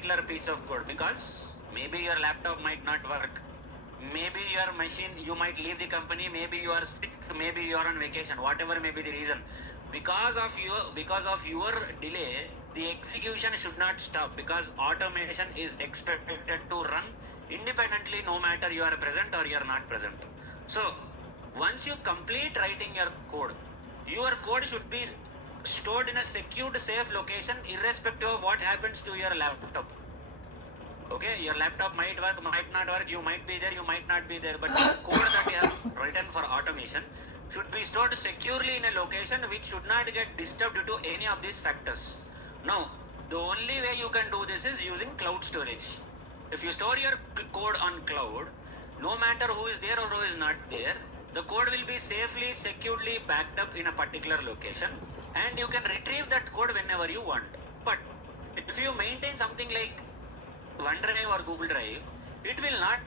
particular piece of code, because maybe your laptop might not work, maybe your machine, you might leave the company, maybe you are sick, maybe you are on vacation, whatever may be the reason. Because of your delay, the execution should not stop, because automation is expected to run independently no matter you are present or you are not present. So once you complete writing your code should be stored in a secured, safe location, irrespective of what happens to your laptop. Okay, your laptop might work, might not work, you might be there, you might not be there, but the code that you have written for automation should be stored securely in a location which should not get disturbed due to any of these factors. Now, the only way you can do this is using cloud storage. If you store your code on cloud, no matter who is there or who is not there, the code will be safely, securely backed up in a particular location, and you can retrieve that code whenever you want. But if you maintain something like OneDrive or Google Drive, it will not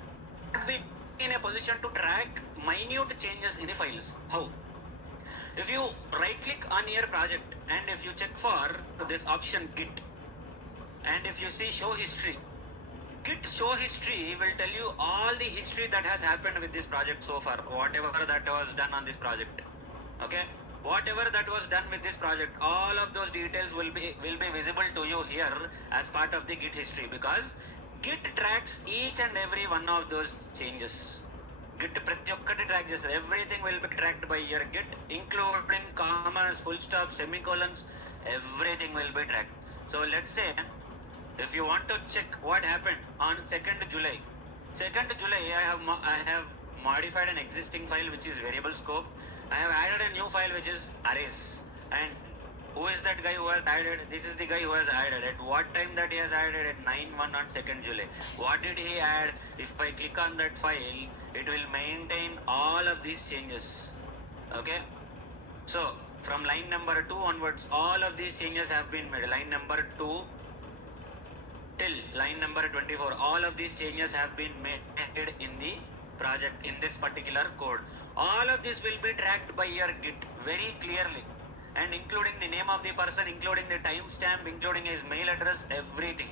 be in a position to track minute changes in the files. How? If you right click on your project and if you check for this option Git, and if you see show history, Git show history will tell you all the history that has happened with this project so far, whatever that was done on this project. Okay, whatever that was done with this project, all of those details will be visible to you here as part of the Git history, because Git tracks each and every one of those changes. Git prati okkati track chestadu, everything will be tracked by your Git, including commas, full stops, semicolons, everything will be tracked. So let's say if you want to check what happened on 2nd July, I have modified an existing file which is variable scope. I have added a new file which is arrays. And who is that guy who has added? This is the guy who has added. At what time that he has added? At 9/1 on 2nd July. What did he add? If I click on that file, it will maintain all of these changes. Okay. So from line number 2 onwards, all of these changes have been made. Line number 2 till line number 24, all of these changes have been made in the project in this particular code. All of this will be tracked by your Git very clearly, and including the name of the person, including the timestamp, including his mail address, everything.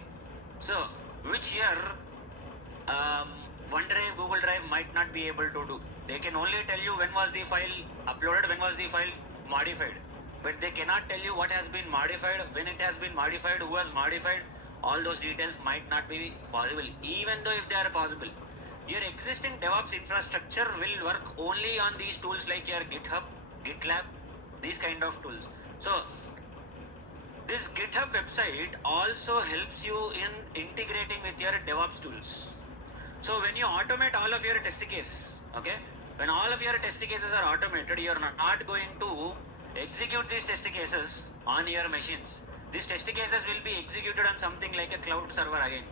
So which here OneDrive, Google Drive might not be able to do. They can only tell you when was the file uploaded, when was the file modified, but they cannot tell you what has been modified, when it has been modified, who has modified. All those details might not be possible. Even though if they are possible, your existing DevOps infrastructure will work only on these tools like your GitHub, GitLab, these kind of tools. So this GitHub website also helps you in integrating with your DevOps tools. So when you automate all of your test cases, okay, when all of your test cases are automated, you are not going to execute these test cases on your machines. These test cases will be executed on something like a cloud server again,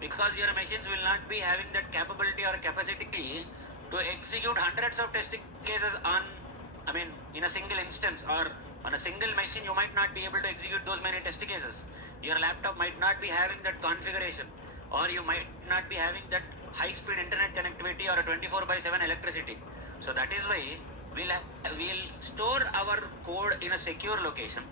because your machines will not be having that capability or capacity to execute hundreds of test cases in a single instance, or on a single machine you might not be able to execute those many test cases. Your laptop might not be having that configuration, or you might not be having that high-speed internet connectivity or a 24/7 electricity. So that is why we'll store our code in a secure location,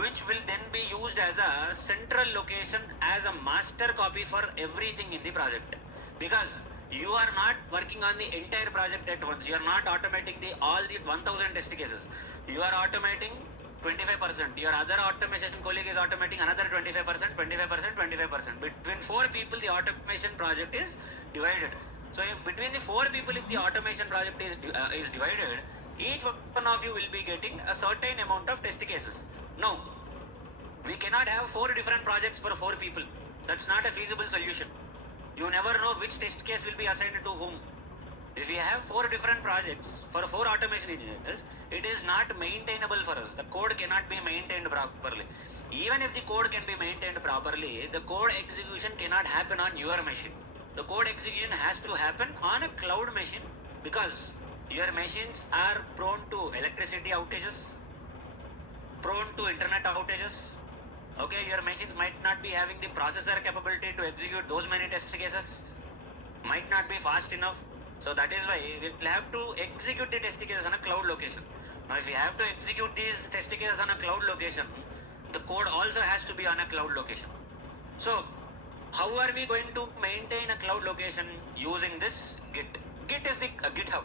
which will then be used as a central location, as a master copy for everything in the project. Because you are not working on the entire project at once. You are not automating all the 1000 test cases. You are automating 25%. Your other automation colleague is automating another 25%, 25%, 25%. Between 4 people, the automation project is divided. So if between the 4 people, if the automation project is divided, each one of you will be getting a certain amount of test cases. No, we cannot have 4 different projects for 4 people. That's not a feasible solution. You never know which test case will be assigned to whom. If we have 4 different projects for 4 automation engineers, it is not maintainable for us. The code cannot be maintained properly. Even if the code can be maintained properly, the code execution cannot happen on your machine. The code execution has to happen on a cloud machine, because your machines are prone to electricity outages, prone to internet outages. Okay, your machines might not be having the processor capability to execute those many test cases, might not be fast enough. So that is why we will have to execute the test cases on a cloud location. Now if we have to execute these test cases on a cloud location, the code also has to be on a cloud location. So How are we going to maintain a cloud location? Using this Git. Git is the GitHub.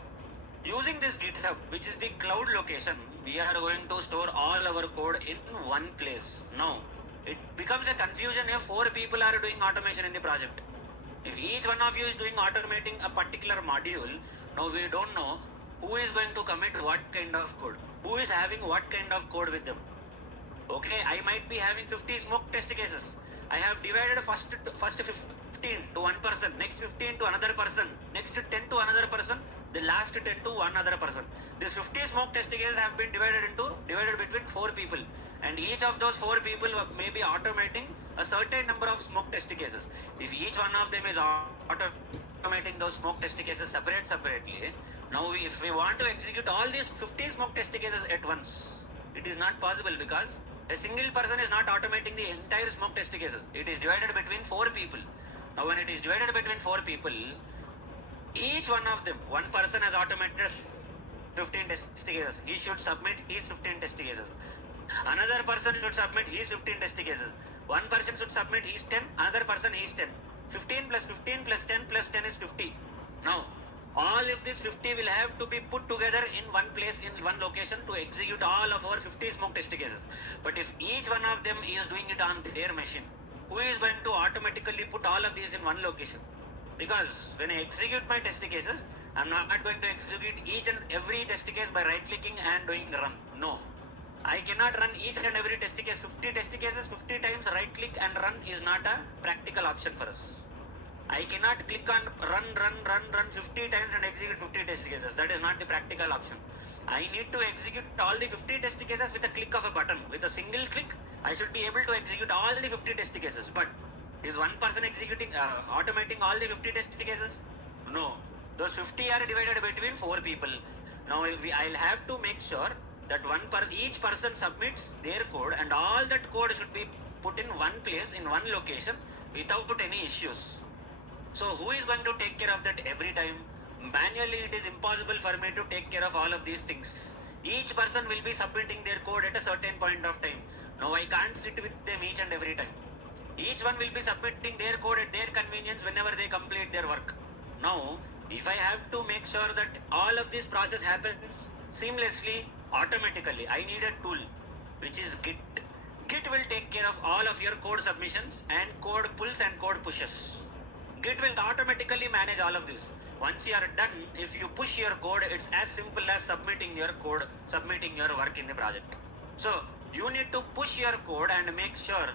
Using this GitHub, which is the cloud location, we are going to store all our code in one place. Now, it becomes a confusion if 4 people are doing automation in the project. If each one of you is doing automating a particular module, now we don't know who is going to commit what kind of code, who is having what kind of code with them. Okay, I might be having 50 smoke test cases. I have divided first 15 to one person, next 15 to another person, next 10 to another person, the last 10 to one other person. These 50 smoke test cases have been divided between 4 people, and each of those 4 people may be automating a certain number of smoke test cases. If each one of them is automating those smoke test cases separately, now if we want to execute all these 50 smoke test cases at once, it is not possible because a single person is not automating the entire smoke test cases. It is divided between 4 people. Now when it is divided between 4 people, each one of them, one person has automated 15 test cases. He should submit his 15 test cases. Another person should submit his 15 test cases. One person should submit his 10, another person his 10. 15 plus 15 plus 10 plus 10 is 50. Now, all of this 50 will have to be put together in one place, in one location, to execute all of our 50 smoke test cases. But if each one of them is doing it on their machine, who is going to automatically put all of these in one location? Because when I execute my test cases, I'm not going to execute each and every test case by right clicking and doing run. No. I cannot run each and every test case. 50 test cases 50 times right click and run is not a practical option for us. I cannot click on run 50 times and execute 50 test cases. That is not the practical option. I need to execute all the 50 test cases with a click of a button. With a single click, I should be able to execute all the 50 test cases. But is one person executing, automating all the 50 test cases? No. Those 50 are divided between 4 people. Now I'll have to make sure that each person submits their code, and all that code should be put in one place, in one location, without any issues. So who is going to take care of that every time? Manually, it is impossible for me to take care of all of these things. Each person will be submitting their code at a certain point of time. Now I can't sit with them each and every time. Each one will be submitting their code at their convenience whenever they complete their work. Now, if I have to make sure that all of this process happens seamlessly, automatically, I need a tool, which is Git. Git will take care of all of your code submissions and code pulls and code pushes. Git will automatically manage all of this. Once you are done, if you push your code, it's as simple as submitting your code, submitting your work in the project. So you need to push your code and make sure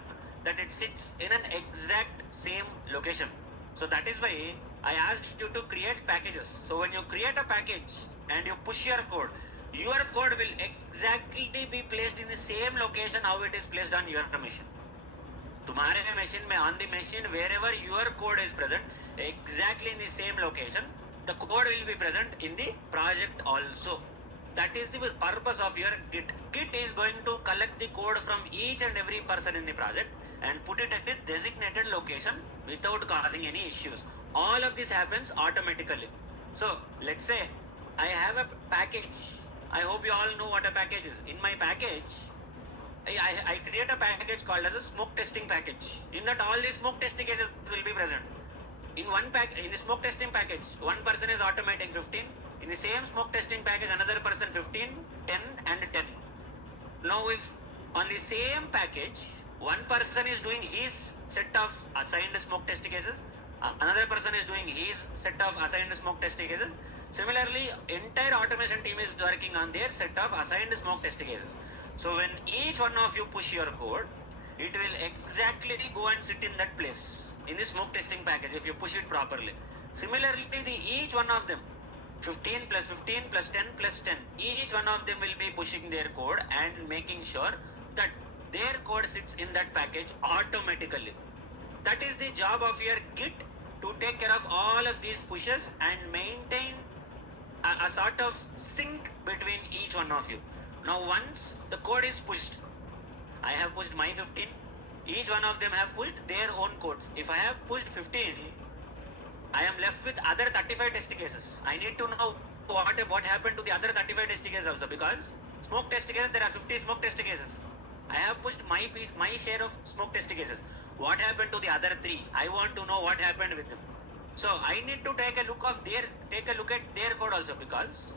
that it sits in an exact same location. So that is why I asked you to create packages. So when you create a package and you push your code will exactly be placed in the same location how it is placed on your machine. तुम्हारे machine में, on the machine wherever your code is present, exactly in the same location, the code will be present in the project also. That is the purpose of your Git. Git is going to collect the code from each and every person in the project and put it at a designated location without causing any issues. All of this happens automatically. So let's say I have a package. I hope you all know what a package is. In my package, I create a package called as a smoke testing package. In that, all the smoke testing cases will be present. In the smoke testing package, one person is automating 15. In the same smoke testing package, another person 15, 10 and 10. Now if on the same package, one person is doing his set of assigned smoke test cases, another person is doing his set of assigned smoke test cases. Similarly, entire automation team is working on their set of assigned smoke test cases. So when each one of you push your code, it will exactly go and sit in that place in the smoke testing package if you push it properly. Similarly, each one of them, 15 plus 15 plus 10 plus 10, each one of them will be pushing their code and making sure that their code sits in that package automatically. That is the job of your Git, to take care of all of these pushes and maintain a sort of sync between each one of you. Now once the code is pushed, I have pushed my 15, each one of them have pushed their own codes. If I have pushed 15, I am left with other 35 test cases. I need to know what happened to the other 35 test cases also, because smoke test cases, there are 50 smoke test cases. I have pushed my share of smoke test cases. What happened to the other 3? I want to know what happened with them. So I need to take a look at their code also, because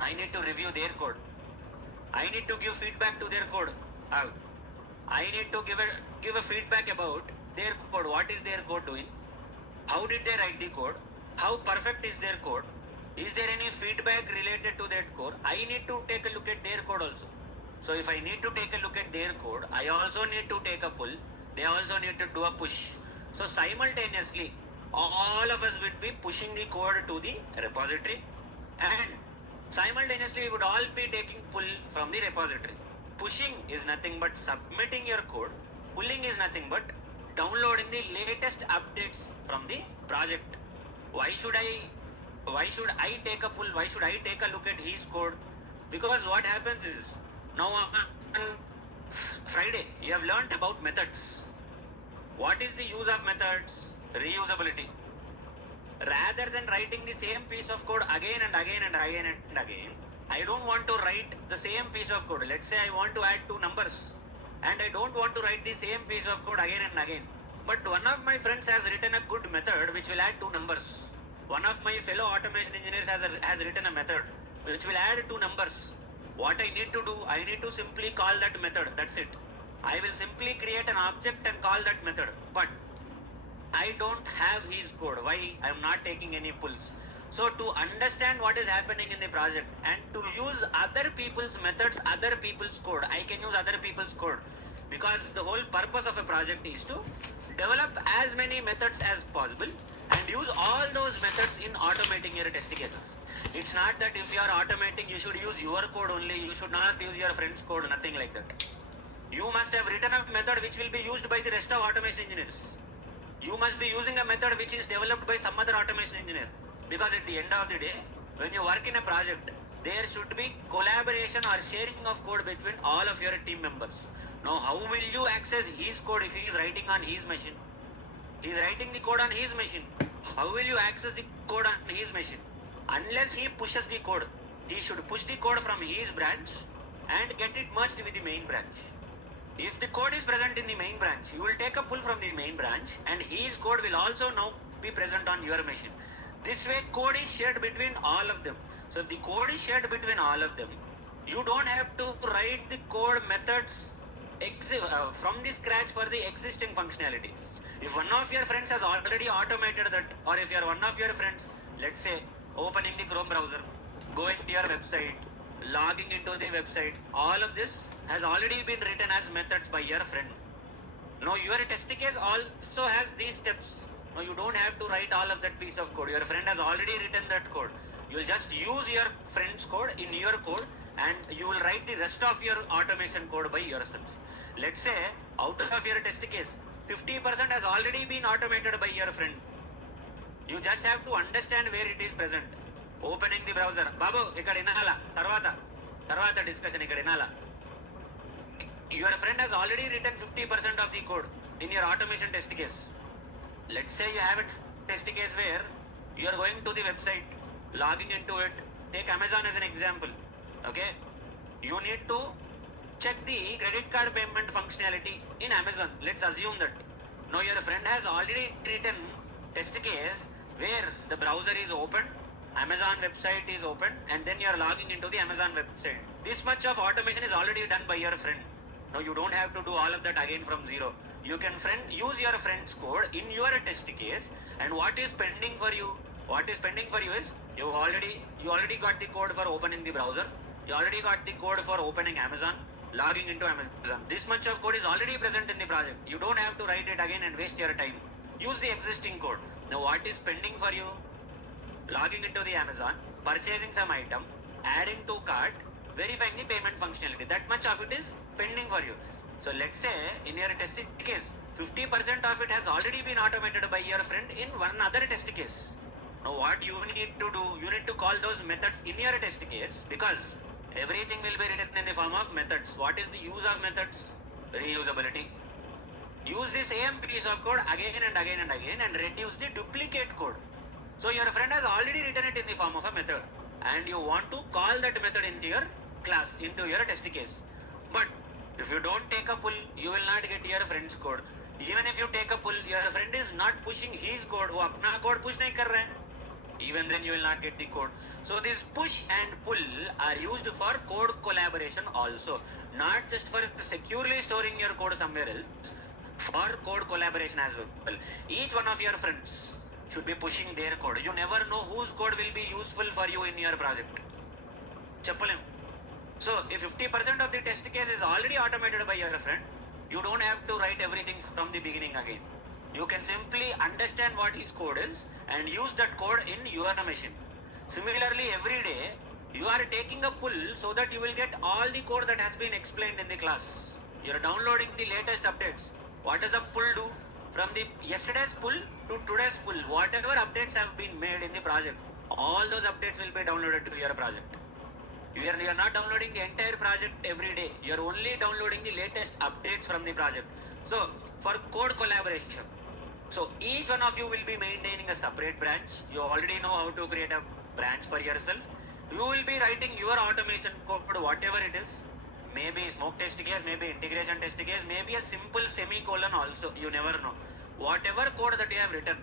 I need to review their code. I need to give feedback to their code. I need to give a feedback about their code. What is their code doing? How did they write the code? How perfect is their code? Is there any feedback related to that code? I need to take a look at their code also. So if I need to take a look at their code, I also need to take a pull. They also need to do a push. So simultaneously, all of us would be pushing the code to the repository, and simultaneously we would all be taking pull from the repository. Pushing is nothing but submitting your code. Pulling is nothing but downloading the latest updates from the project. Why should I take a pull? Why should I take a look at his code? Because what happens is, now on Friday you have learnt about methods. What is the use of methods? Reusability. Rather than writing the same piece of code again and again and again and again, I don't want to write the same piece of code. Let's say I want to add 2 numbers, and I don't want to write the same piece of code again and again. But one of my friends has written a good method which will add 2 numbers. One of my fellow automation engineers has written a method which will add 2 numbers. What I need to do, I need to simply call that method. That's it. I will simply create an object and call that method. But I don't have his code. Why? I am not taking any pulls. So to understand what is happening in the project and to use other people's methods, other people's code, I can use other people's code, because the whole purpose of a project is to develop as many methods as possible and use all those methods in automating your test cases. It's not that if you are automating, you should use your code only, you should not use your friend's code, nothing like that. You must have written a method which will be used by the rest of automation engineers. You must be using a method which is developed by some other automation engineer. Because at the end of the day, when you work in a project, there should be collaboration or sharing of code between all of your team members. Now, how will you access his code if he is writing on his machine? He is writing the code on his machine. How will you access the code on his machine? Unless he pushes the code. He should push the code from his branch and get it merged with the main branch. If the code is present in the main branch, you will take a pull from the main branch, and his code will also now be present on your machine. This way, code is shared between all of them. So if the code is shared between all of them, you don't have to write the code methods from the scratch for the existing functionality. If one of your friends has already automated that, or if you are one of your friends, let's say opening the Chrome browser, going to your website, logging into the website, all of this has already been written as methods by your friend. Now your test case also has these steps. Now you don't have to write all of that piece of code. Your friend has already written that code. You will just use your friend's code in your code, and you will write the rest of your automation code by yourself. Let's say out of your test case, 50% has already been automated by your friend. You just have to understand where it is present. Opening the browser. Babu, ikkada inala. Tarvata discussion ikkada inala. Your friend has already written 50% of the code in your automation test case. Let's say you have a test case where you are going to the website, logging into it. Take Amazon as an example. Okay? You need to check the credit card payment functionality in Amazon. Let's assume that. Now your friend has already written test case where the browser is open, Amazon website is open, and then you are logging into the Amazon website. This much of automation is already done by your friend. Now you don't have to do all of that again from zero. You can use your friend's code in your test case, and what is pending for you? What is pending for you is you already got the code for opening the browser. You already got the code for opening Amazon, logging into Amazon. This much of code is already present in the project. You don't have to write it again and waste your time. Use the existing code. Now what is pending for you? Logging into the Amazon, purchasing some item, adding to cart, verifying the payment functionality. That much of it is pending for you. So let's say in your test case, 50% of it has already been automated by your friend in one other test case. Now what you need to do, you need to call those methods in your test case, because everything will be written in the form of methods. What is the use of methods? Reusability. Use the same piece of code again and again and again and reduce the duplicate code. So your friend has already written it in the form of a method, and you want to call that method into your class, into your test case. But if you don't take a pull, you will not get your friend's code. Even if you take a pull, your friend is not pushing his code, वो अपना code push नहीं कर रहा है, even then you will not get the code. So these push and pull are used for code collaboration also, not just for securely storing your code somewhere else, for code collaboration as well. Each one of your friends should be pushing their code. You never know whose code will be useful for you in your project. చెప్పలేం. So if 50% of the test case is already automated by your friend, you don't have to write everything from the beginning again. You can simply understand what his code is and use that code in your machine. Similarly, every day you are taking a pull so that you will get all the code that has been explained in the class. You are downloading the latest updates. What does a pull do? From the yesterday's pull to today's pull, whatever updates have been made in the project, all those updates will be downloaded to your project. You are not downloading the entire project every day. You are only downloading the latest updates from the project. So for code collaboration, so each one of you will be maintaining a separate branch. You already know how to create a branch for yourself. You will be writing your automation code, whatever it is. Maybe smoke test case, maybe integration test case, maybe a simple semicolon also. You never know. Whatever code that you have written,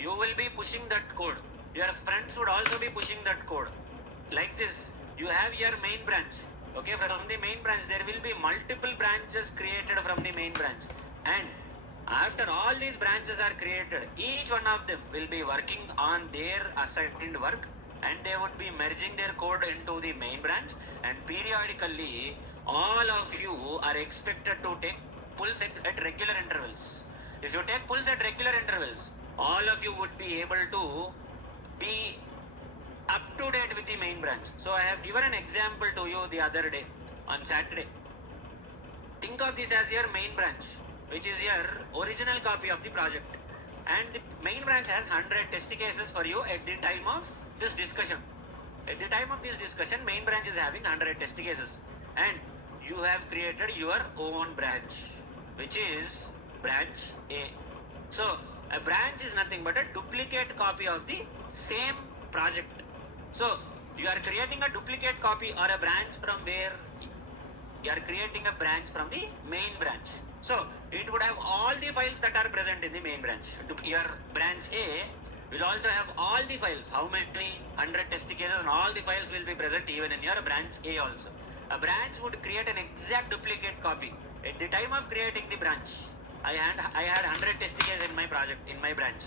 you will be pushing that code. Your friends would also be pushing that code. Like this, you have your main branch. Okay, from the main branch, there will be multiple branches created from the main branch. And after all these branches are created, each one of them will be working on their assigned work, and they would be merging their code into the main branch, and periodically all of you are expected to take pulls at regular intervals. If you take pulls at regular intervals, all of you would be able to be up to date with the main branch. So I have given an example to you the other day on Saturday. Think of this as your main branch, which is your original copy of the project, and the main branch has 100 test cases for you at the time of this discussion. At the time of this discussion, main branch is having 100 test cases, and you have created your own branch, which is branch A. So a branch is nothing but a duplicate copy of the same project. So you are creating a duplicate copy or a branch from where you are creating a branch from the main branch. So it would have all the files that are present in the main branch. Your branch A will also have all the files, how many 100 test cases, and all the files will be present even in your branch A also. A branch would create an exact duplicate copy. At the time of creating the branch, I had 100 test cases in my project, in my branch.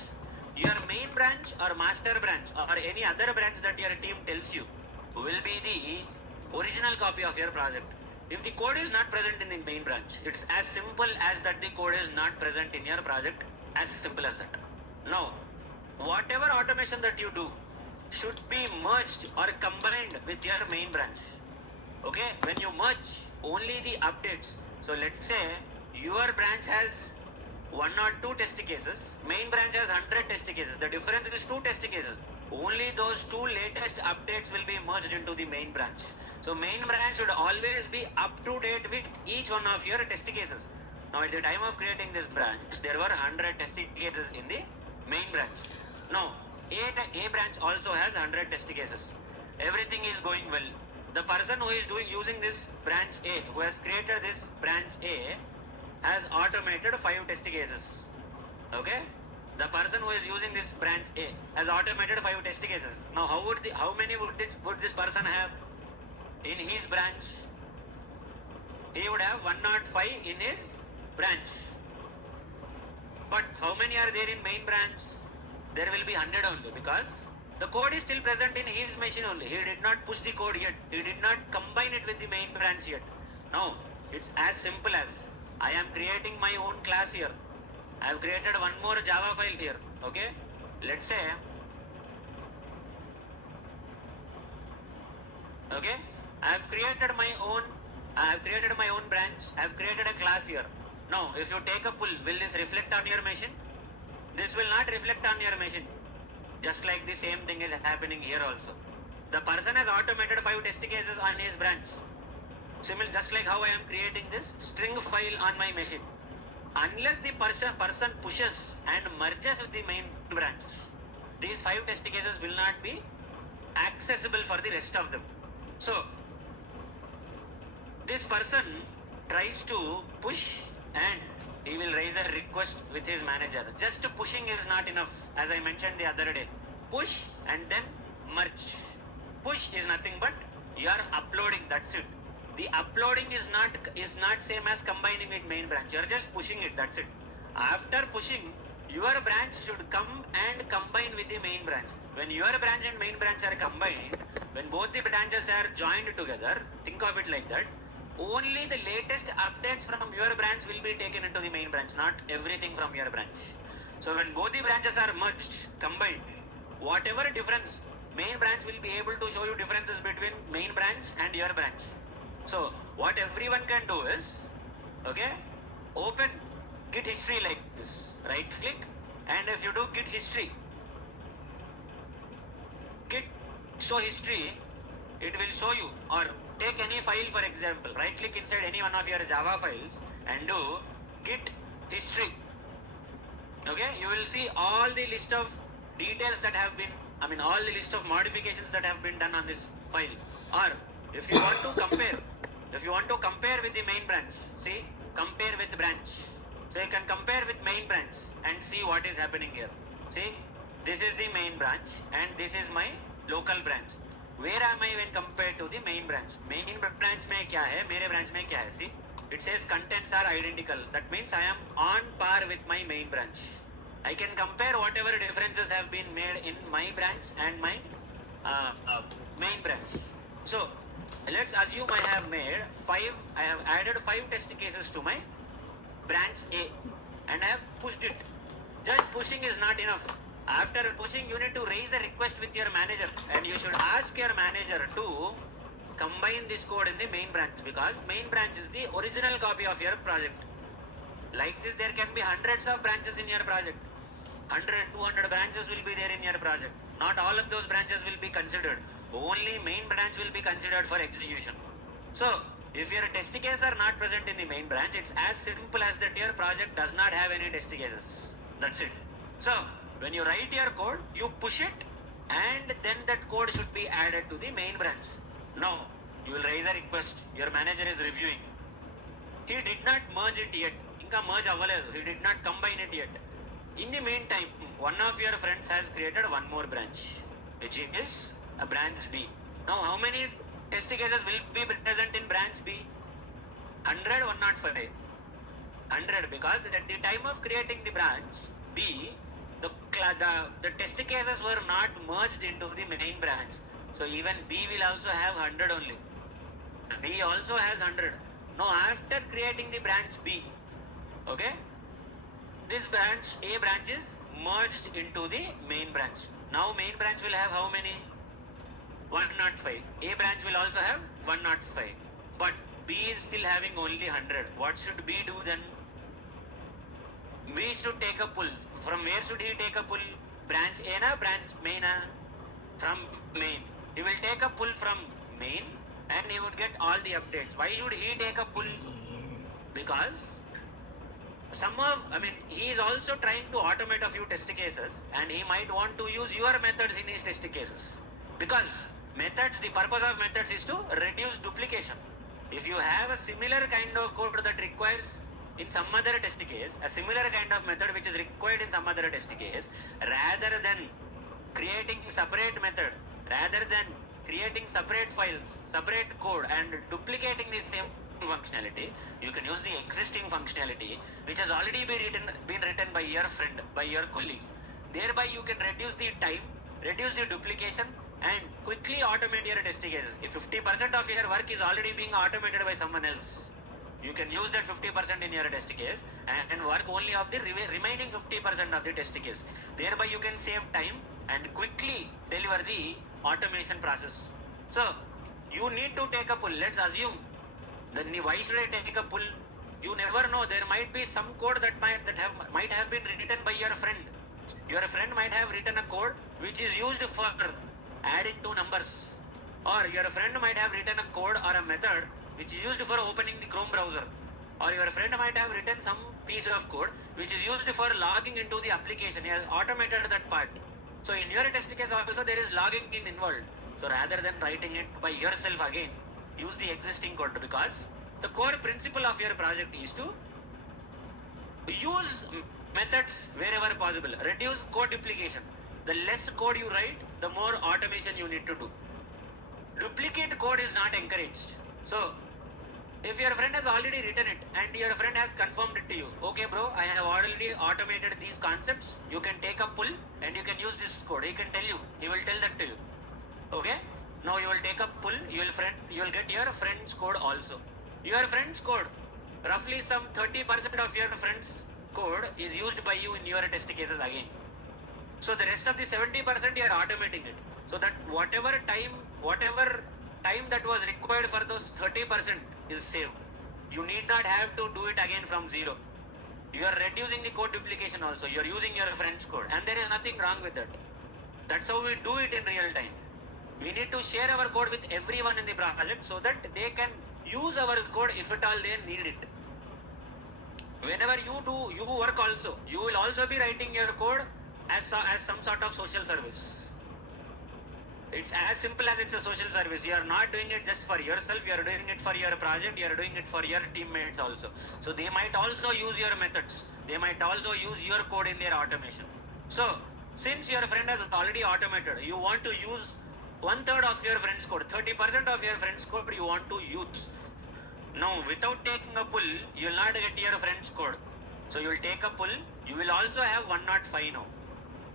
Your main branch or master branch or any other branch that your team tells you will be the original copy of your project. If the code is not present in the main branch, it's as simple as that the code is not present in your project. As simple as that. Now, whatever automation that you do should be merged or combined with your main branch. Okay, when you merge only the updates. So let's say your branch has 1 or 2 test cases, main branch has 100 test cases. The difference is 2 test cases. Only those 2 latest updates will be merged into the main branch. So main branch should always be up to date with each one of your test cases. Now at the time of creating this branch, there were 100 test cases in the main branch. Now A branch also has 100 test cases. Everything is going well. The person who is using this branch A, who has created this branch A, has automated 5 test cases. Okay, the person who is using this branch A has automated 5 test cases. Now how many would this person have in his branch? He would have 105 in his branch. But how many are there in main branch? There will be 100 only, because the code is still present in his machine only. He did not push the code yet. He did not combine it with the main branch yet. Now it's as simple as I am creating my own class here. I have created one more Java file here. Okay, let's say, okay, I have created my own branch. I have created a class here. Now if you take a pull, will this reflect on your machine? This will not reflect on your machine. Just like the same thing is happening here also. The person has automated 5 test cases on his branch. Similar, just like how I am creating this string file on my machine. Unless the person pushes and merges with the main branch, these 5 test cases will not be accessible for the rest of them. So this person tries to push and he will raise a request with his manager. Just pushing is not enough. As I mentioned the other day, push and then merge. Push is nothing but you are uploading, that's it. The uploading is not same as combining with main branch. You are just pushing it, that's it. After pushing, your branch should come and combine with the main branch. When your branch and main branch are combined, when both the branches are joined together, think of it like that, only the latest updates from your branch will be taken into the main branch, not everything from your branch. So when both the branches are merged, combined, whatever difference, main branch will be able to show you differences between main branch and your branch. So what everyone can do is, okay, open Git history like this, right click, and if you do Git history, Git show history, it will show you, or take any file for example, right click inside any one of your Java files and do Git history. Okay, you will see all the list of details that have been, all the list of modifications that have been done on this file. Or if you want to compare with the main branch, see, compare with branch. So you can compare with main branch and see what is happening here. See, this is the main branch and this is my local branch. Where am I when compared to the main branch? Main branch में क्या है, मेरे branch में क्या है? See, it says contents are identical. That means I am on par with my main branch. I can compare whatever differences have been made in my branch and my main branch. So let's assume I have added 5 test cases to my branch A and I have pushed it. Just pushing is not enough. After pushing, you need to raise a request with your manager and you should ask your manager to combine this code in the main branch, because main branch is the original copy of your project. Like this, there can be hundreds of branches in your project. 100, 200 branches will be there in your project. Not all of those branches will be considered. Only main branch will be considered for execution. So if your test cases are not present in the main branch, it's as simple as that your project does not have any test cases. That's it. So when you write your code, you push it and then that code should be added to the main branch. Now you will raise a request. Your manager is reviewing. He did not merge it yet. Inka merge avvaledu. He did not combine it yet. In the meantime, one of your friends has created one more branch, which is a branch B. Now how many test cases will be present in branch B? 100, 105. 100, because at the time of creating the branch B, the test cases were not merged into the main branch. So even B will also have 100 only. B also has 100. Now after creating the branch B, okay, this branch, A branch is merged into the main branch. Now main branch will have how many? 105. A branch will also have 105. But B is still having only 100. What should B do then? B should take a pull. From where should he take a pull? Branch A na branch main na? From main. He will take a pull from main and he would get all the updates. Why should he take a pull? Because he is also trying to automate a few test cases and he might want to use your methods in his test cases. Because methods, the purpose of methods is to reduce duplication. If you have a similar kind of code that requires in some other test case, a similar kind of method which is required in some other test case, rather than creating separate method, rather than creating separate files, separate code and duplicating the same functionality, you can use the existing functionality which has already been written by your friend, by your colleague. Thereby you can reduce the time, reduce the duplication and quickly automate your test cases. If 50% of your work is already being automated by someone else, you can use that 50% in your test case and work only of the remaining 50% of the test case. Thereby you can save time and quickly deliver the automation process. So you need to take a pull. Let's assume, then why should I take a pull? You never know. There might be some code that might have been written by your friend. Your friend might have written a code which is used for adding two numbers, or your friend might have written a code or a method which is used for opening the Chrome browser, or your friend might have written some piece of code which is used for logging into the application. He has automated that part. So in your test case also there is logging in involved. So rather than writing it by yourself again, use the existing code, because the core principle of your project is to Use methods wherever possible. Reduce code duplication. The less code you write, the more automation you need to do. Duplicate code is not encouraged. So, if your friend has already written it and your friend has confirmed it to you, okay bro, I have already automated these concepts, you can take a pull and you can use this code. He can tell you, he will tell that to you. Okay? Now you will take a pull, you will get your friend's code also. Your friend's code, roughly some 30% of your friend's code is used by you in your test cases again. So the rest of the 70% you are automating it. So that whatever time that was required for those 30% is saved. You need not have to do it again from zero. You are reducing the code duplication also. You are using your friend's code and there is nothing wrong with that. That's how we do it in real time. We need to share our code with everyone in the project so that they can use our code if at all they need it. Whenever you work also, you will also be writing your code as some sort of social service. It's as simple as it's a social service. You are not doing it just for yourself, you are doing it for your project, you are doing it for your teammates also. So they might also use your methods. They might also use your code in their automation. So since your friend has already automated, you want to use 1/3 of your friend's code, 30% of your friend's code you want to use. Now, without taking a pull, you will not get your friend's code. So you will take a pull, you will also have 105 now.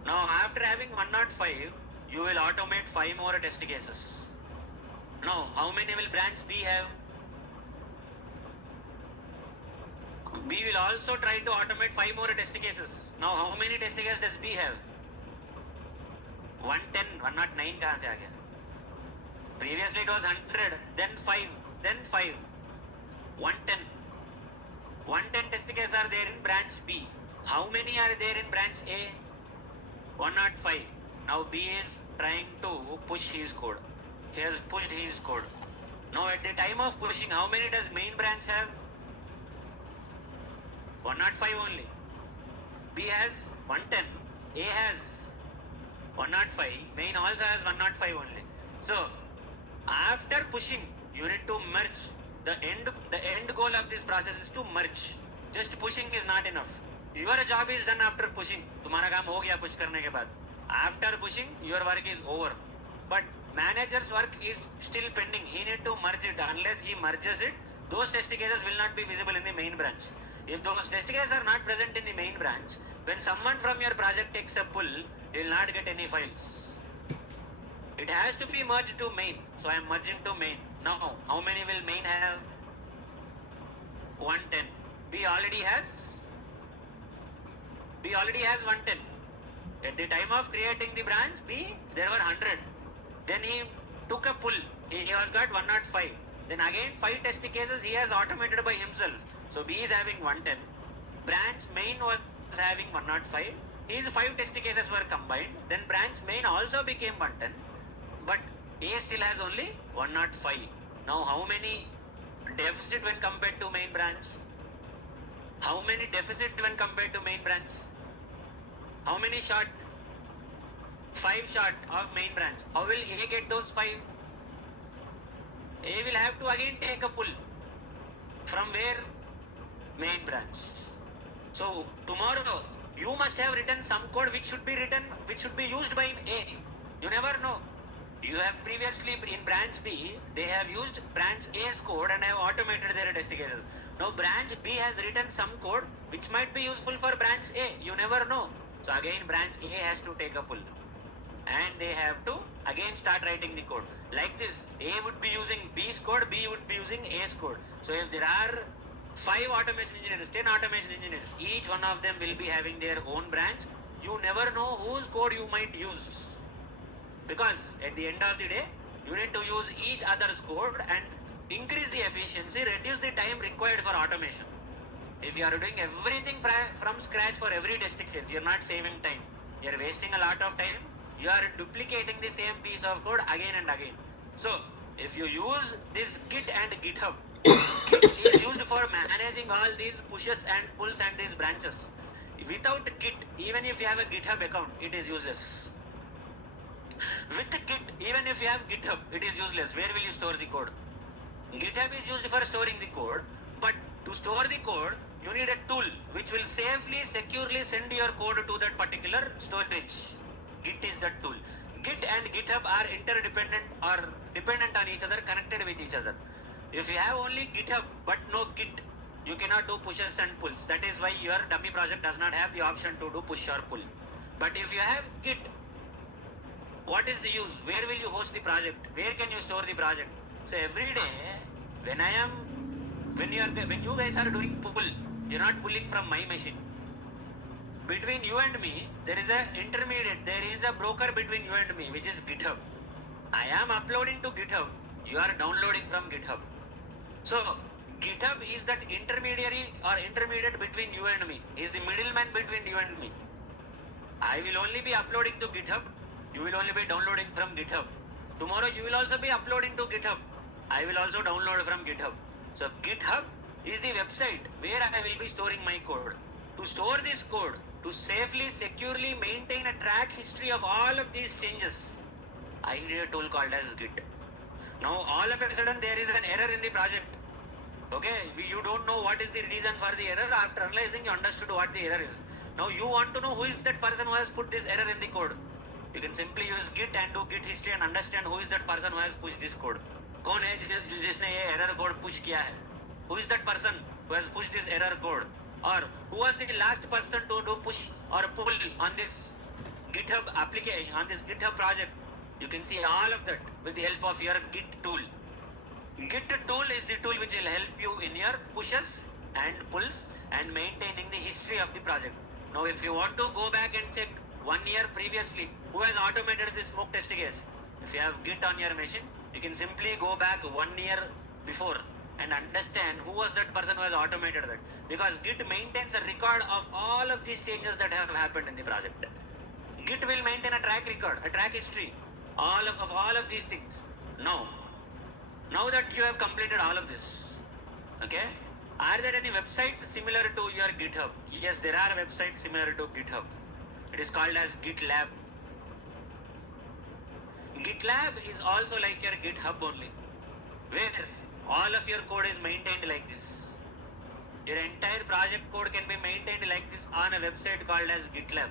Now, after having 105, you will automate 5 more test cases. Now, how many will branch B have? B will also try to automate 5 more test cases. Now, how many test cases does B have? 110, 109 kahan se aa gaya? Previously it was 100, then 5, then 5. 110. 110 test cases are there in branch B. How many are there in branch A? 105. Now B is trying to push his code. He has pushed his code. Now at the time of pushing, how many does main branch have? 105 only. B has 110. A has 105. Main also has 105 only. So after pushing, you need to merge. The end goal of this process is to merge. Just pushing is not enough. Your job is done after pushing. तुम्हारा काम हो गया push करने के बाद. After pushing, your work is over. But manager's work is still pending. He need to merge it. Unless he merges it, those test cases will not be visible in the main branch. If those test cases are not present in the main branch, when someone from your project takes a pull, he will not get any files. It has to be merged to main. So I am merging to main. Now, how many will main have? 110. B already has 110. At the time of creating the branch B, there were 100. Then he took a pull. He has got 105. Then again 5 test cases he has automated by himself. So B is having 110. Branch main was having 105. His 5 test cases were combined. Then branch main also became 110. But A still has only 105. Now how many deficit when compared to main branch? How many deficit when compared to main branch? How many short? 5 short of main branch. How will A get those 5? A will have to again take a pull. From where? Main branch. So tomorrow you must have written some code which should be used by A. You never know. You have previously in branch B, they have used branch A's code and have automated their test cases. Now branch B has written some code which might be useful for branch A. You never know. So again branch A has to take a pull. And they have to again start writing the code. Like this, A would be using B's code, B would be using A's code. So if there are 5 automation engineers, 10 automation engineers, each one of them will be having their own branch. You never know whose code you might use. Because at the end of the day, you need to use each other's code and increase the efficiency, reduce the time required for automation. If you are doing everything from scratch for every test case, you are not saving time. You are wasting a lot of time. You are duplicating the same piece of code again and again. So, if you use this Git and GitHub, Git is used for managing all these pushes and pulls and these branches. Without Git, even if you have a GitHub account, it is useless. With Git, even if you have GitHub, it is useless. Where will you store the code? GitHub is used for storing the code, but to store the code, you need a tool which will safely, securely send your code to that particular storage. Git is that tool. Git and GitHub are interdependent or dependent on each other, connected with each other. If you have only GitHub but no Git, you cannot do pushes and pulls. That is why your dummy project does not have the option to do push or pull. But if you have Git, what is the use? Where will you host the project? Where can you store the project? So every day, when you guys are doing pull, you're not pulling from my machine. Between you and me, there is a intermediate. There is a broker between you and me, which is GitHub. I am uploading to GitHub. You are downloading from GitHub. So GitHub is that intermediary or intermediate between you and me. Is the middleman between you and me. I will only be uploading to GitHub. You will only be downloading from GitHub. Tomorrow you will also be uploading to GitHub. I will also download from GitHub. So GitHub is the website where I will be storing my code. To store this code, to safely, securely maintain a track history of all of these changes, I need a tool called as Git. Now all of a sudden there is an error in the project. Okay, you don't know what is the reason for the error. After analyzing, you understood what the error is. Now you want to know who is that person who has put this error in the code. You can simply use Git and do Git history and understand who is that person who has pushed this code. कौन है जिसने ये error code push किया है? Who is that person who has pushed this error code? Or who was the last person to do push or pull on this GitHub application, on this GitHub project? You can see all of that with the help of your Git tool. Git tool is the tool which will help you in your pushes and pulls and maintaining the history of the project. Now if you want to go back and check 1 year previously, who has automated this smoke testing case? If you have Git on your machine, you can simply go back 1 year before and understand who was that person who has automated that. Because Git maintains a record of all of these changes that have happened in the project. Git will maintain a track record, a track history, of all of these things. Now that you have completed all of this, okay, are there any websites similar to your GitHub? Yes, there are websites similar to GitHub. It is called as GitLab. GitLab is also like your GitHub only, where all of your code is maintained like this. Your entire project code can be maintained like this on a website called as GitLab,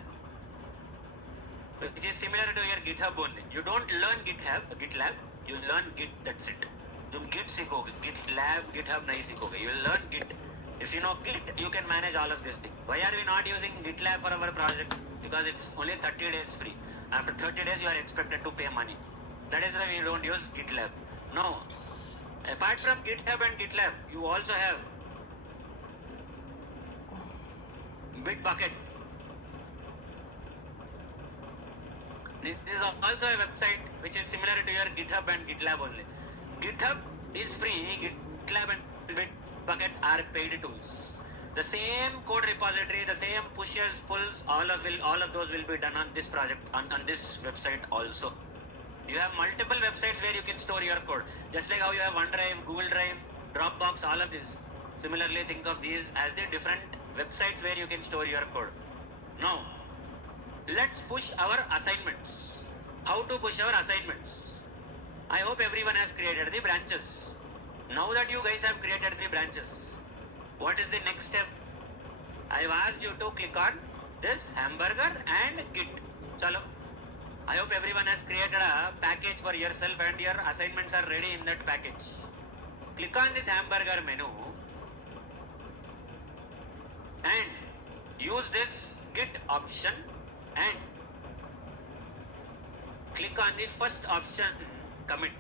which is similar to your GitHub only. You don't learn GitLab, you learn Git, that's it. तुम Git सीखोगे, GitLab, GitHub नहीं सीखोगे. You will learn Git. If you know Git, you can manage all of this thing. Why are we not using GitLab for our project? Because it's only 30 days free. After 30 days, you are expected to pay money. That is why we don't use GitLab. No. Apart from GitHub and GitLab, you also have Bitbucket. This is also a website which is similar to your GitHub and GitLab only. GitHub is free, GitLab and Bitbucket are paid tools. The same code repository, the same pushes, pulls, all of those will be done on this project, on this website also. You have multiple websites where you can store your code. Just like how you have OneDrive, Google Drive, Dropbox, all of this. Similarly, think of these as the different websites where you can store your code. Now, let's push our assignments. How to push our assignments? I hope everyone has created the branches. Now that you guys have created the branches, what is the next step? I've asked you to click on this hamburger and Git. Chalo. I hope everyone has created a package for yourself and your assignments are ready in that package. Click on this hamburger menu and use this Git option and click on the first option, commit.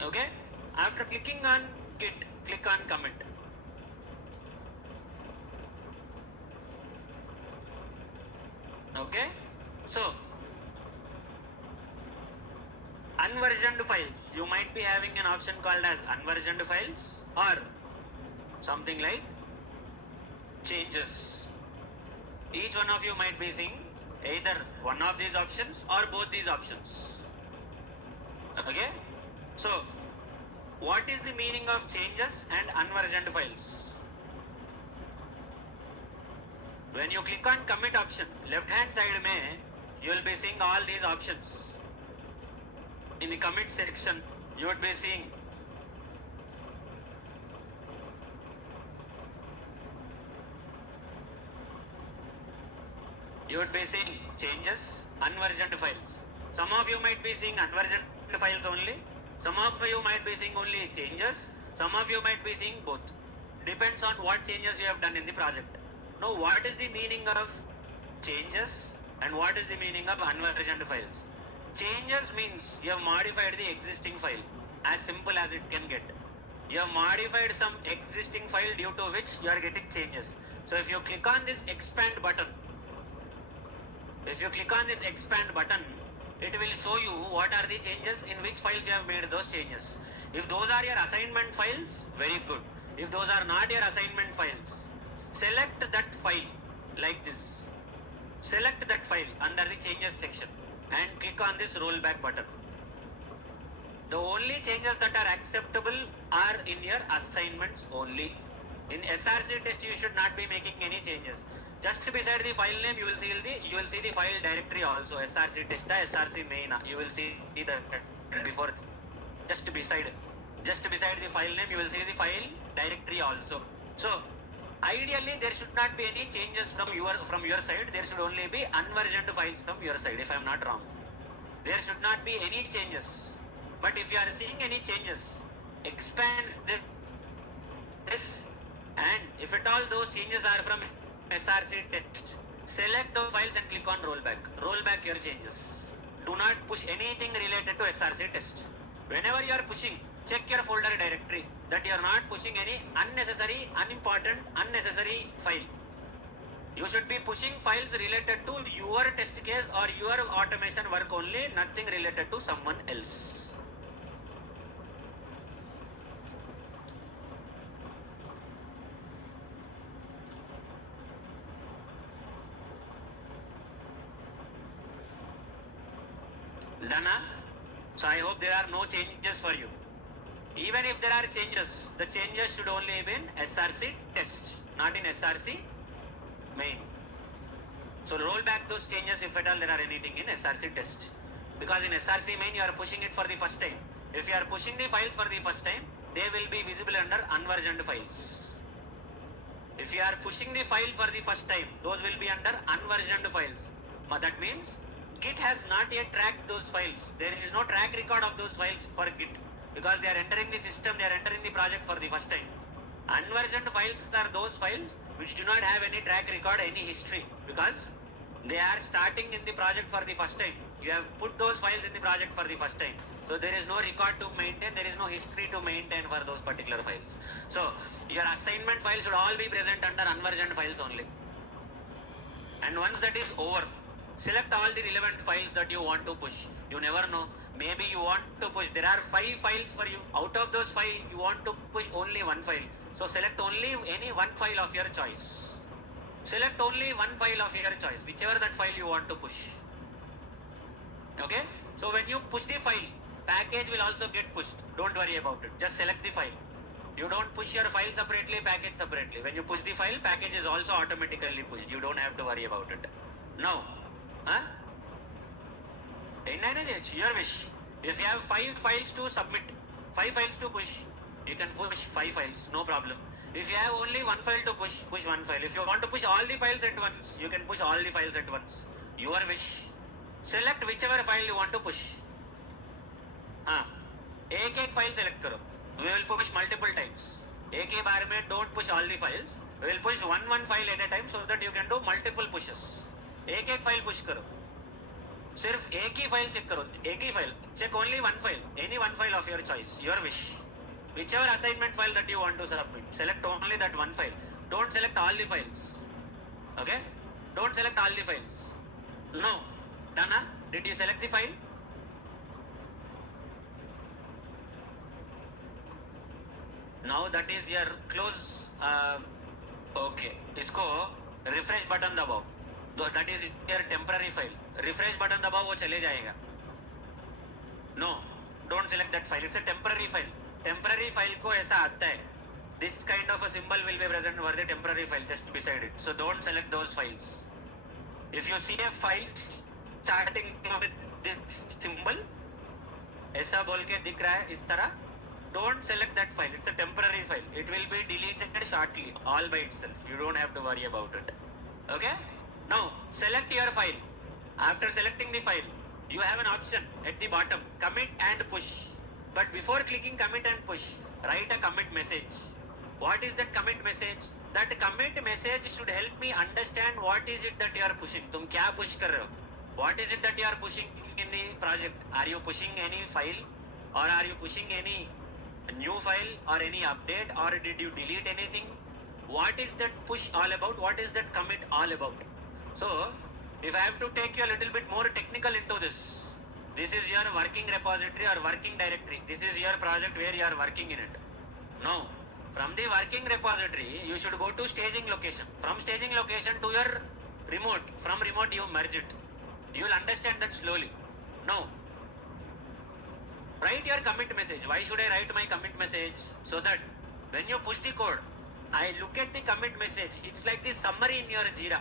Okay, after clicking on Git, click on commit. So unversioned files, you might be having an option called as unversioned files or something like changes. Each one of you might be seeing either one of these options or both these options. Okay, so what is the meaning of changes and unversioned files? When you click on commit option, left hand side mein, you will be seeing all these options. In the commit section, you would be seeing changes, unversioned files. Some of you might be seeing unversioned files only. Some of you might be seeing only changes. Some of you might be seeing both. Depends on what changes you have done in the project. Now, what is the meaning of changes and what is the meaning of unversioned files? Changes means you have modified the existing file, as simple as it can get. You have modified some existing file due to which you are getting changes. So if you click on this expand button, it will show you what are the changes, in which files you have made those changes. If those are your assignment files, very good. If those are not your assignment files, select that file like this. Select that file under the changes section and click on this rollback button. The only changes that are acceptable are in your assignments only. In SRC test, you should not be making any changes. Just beside the file name, you will see the file directory also. SRC test, SRC main. You will see the before, just beside the file name, you will see the file directory also. So ideally, there should not be any changes from your side. There should only be unversioned files from your side, if I am not wrong. There should not be any changes. But if you are seeing any changes, expand this, and if at all those changes are from SRC test, select those files and click on rollback. Roll back your changes. Do not push anything related to SRC test. Whenever you are pushing, check your folder directory that you are not pushing any unnecessary, unimportant, unnecessary file. You should be pushing files related to your test case or your automation work only, nothing related to someone else. Done? So I hope there are no changes for you. Even if there are changes, the changes should only be in SRC test, not in SRC main. So roll back those changes if at all there are anything in SRC test. Because in SRC main you are pushing it for the first time. If you are pushing the files for the first time, they will be visible under unversioned files. If you are pushing the file for the first time, those will be under unversioned files. But that means Git has not yet tracked those files. There is no track record of those files for Git. Because they are entering the system, they are entering the project for the first time. Unversioned files are those files which do not have any track record, any history, because they are starting in the project for the first time. You have put those files in the project for the first time. So there is no record to maintain, there is no history to maintain for those particular files. So your assignment files should all be present under unversioned files only. And once that is over, select all the relevant files that you want to push. You never know. Maybe you want to push, there are 5 files for you. Out of those 5, you want to push only one file. So select only any one file of your choice. Select only one file of your choice, whichever that file you want to push. Okay? So when you push the file, package will also get pushed. Don't worry about it. Just select the file. You don't push your file separately, package separately. When you push the file, package is also automatically pushed. You don't have to worry about it. Now, your wish. If you have 5 files to submit, 5 files to push, you can push 5 files, no problem. If you have only one file to push, push one file. If you want to push all the files at once, you can push all the files at once. Your wish. Select whichever file you want to push. एक file select करो. We will push multiple times. एक बार में don't push all the files. We will push one file at a time so that you can do multiple pushes. एक file push करो. सिर्फ एक ही file check करो, एक ही file. Check only one file, any one file of your choice, your wish. Whichever assignment file that you want to submit, select only that one file. Don't select all the files. Okay? Don't select all the files. Now, Done? Did you select the file? Now that is your close. Okay. इसको refresh button दबाओ. That is your temporary file. Refresh button दबाओ वो चले जाएगा. No, don't select that file. It's a temporary file. Temporary file को ऐसा आता है. This kind of a symbol will be present for the temporary file just beside it. So don't select those files. If you see a file starting with this symbol, ऐसा बोल के दिख रहा है इस तरह, don't select that file. It's a temporary file. It will be deleted shortly, all by itself. You don't have to worry about it. Okay? Now, select your file. After selecting the file, you have an option at the bottom, commit and push. But before clicking commit and push, write a commit message. What is that commit message? That commit message should help me understand what is it that you are pushing. तुम क्या push कर रहे हो? What is it that you are pushing in the project? Are you pushing any file, or are you pushing any new file or any update, or did you delete anything? What is that push all about? What is that commit all about? So, if I have to take you a little bit more technical into this, this is your working repository or working directory. This is your project where you are working in it. Now, from the working repository, you should go to staging location. From staging location to your remote. From remote, you merge it. You will understand that slowly. Now, write your commit message. Why should I write my commit message? So that when you push the code, I look at the commit message. It's like the summary in your Jira.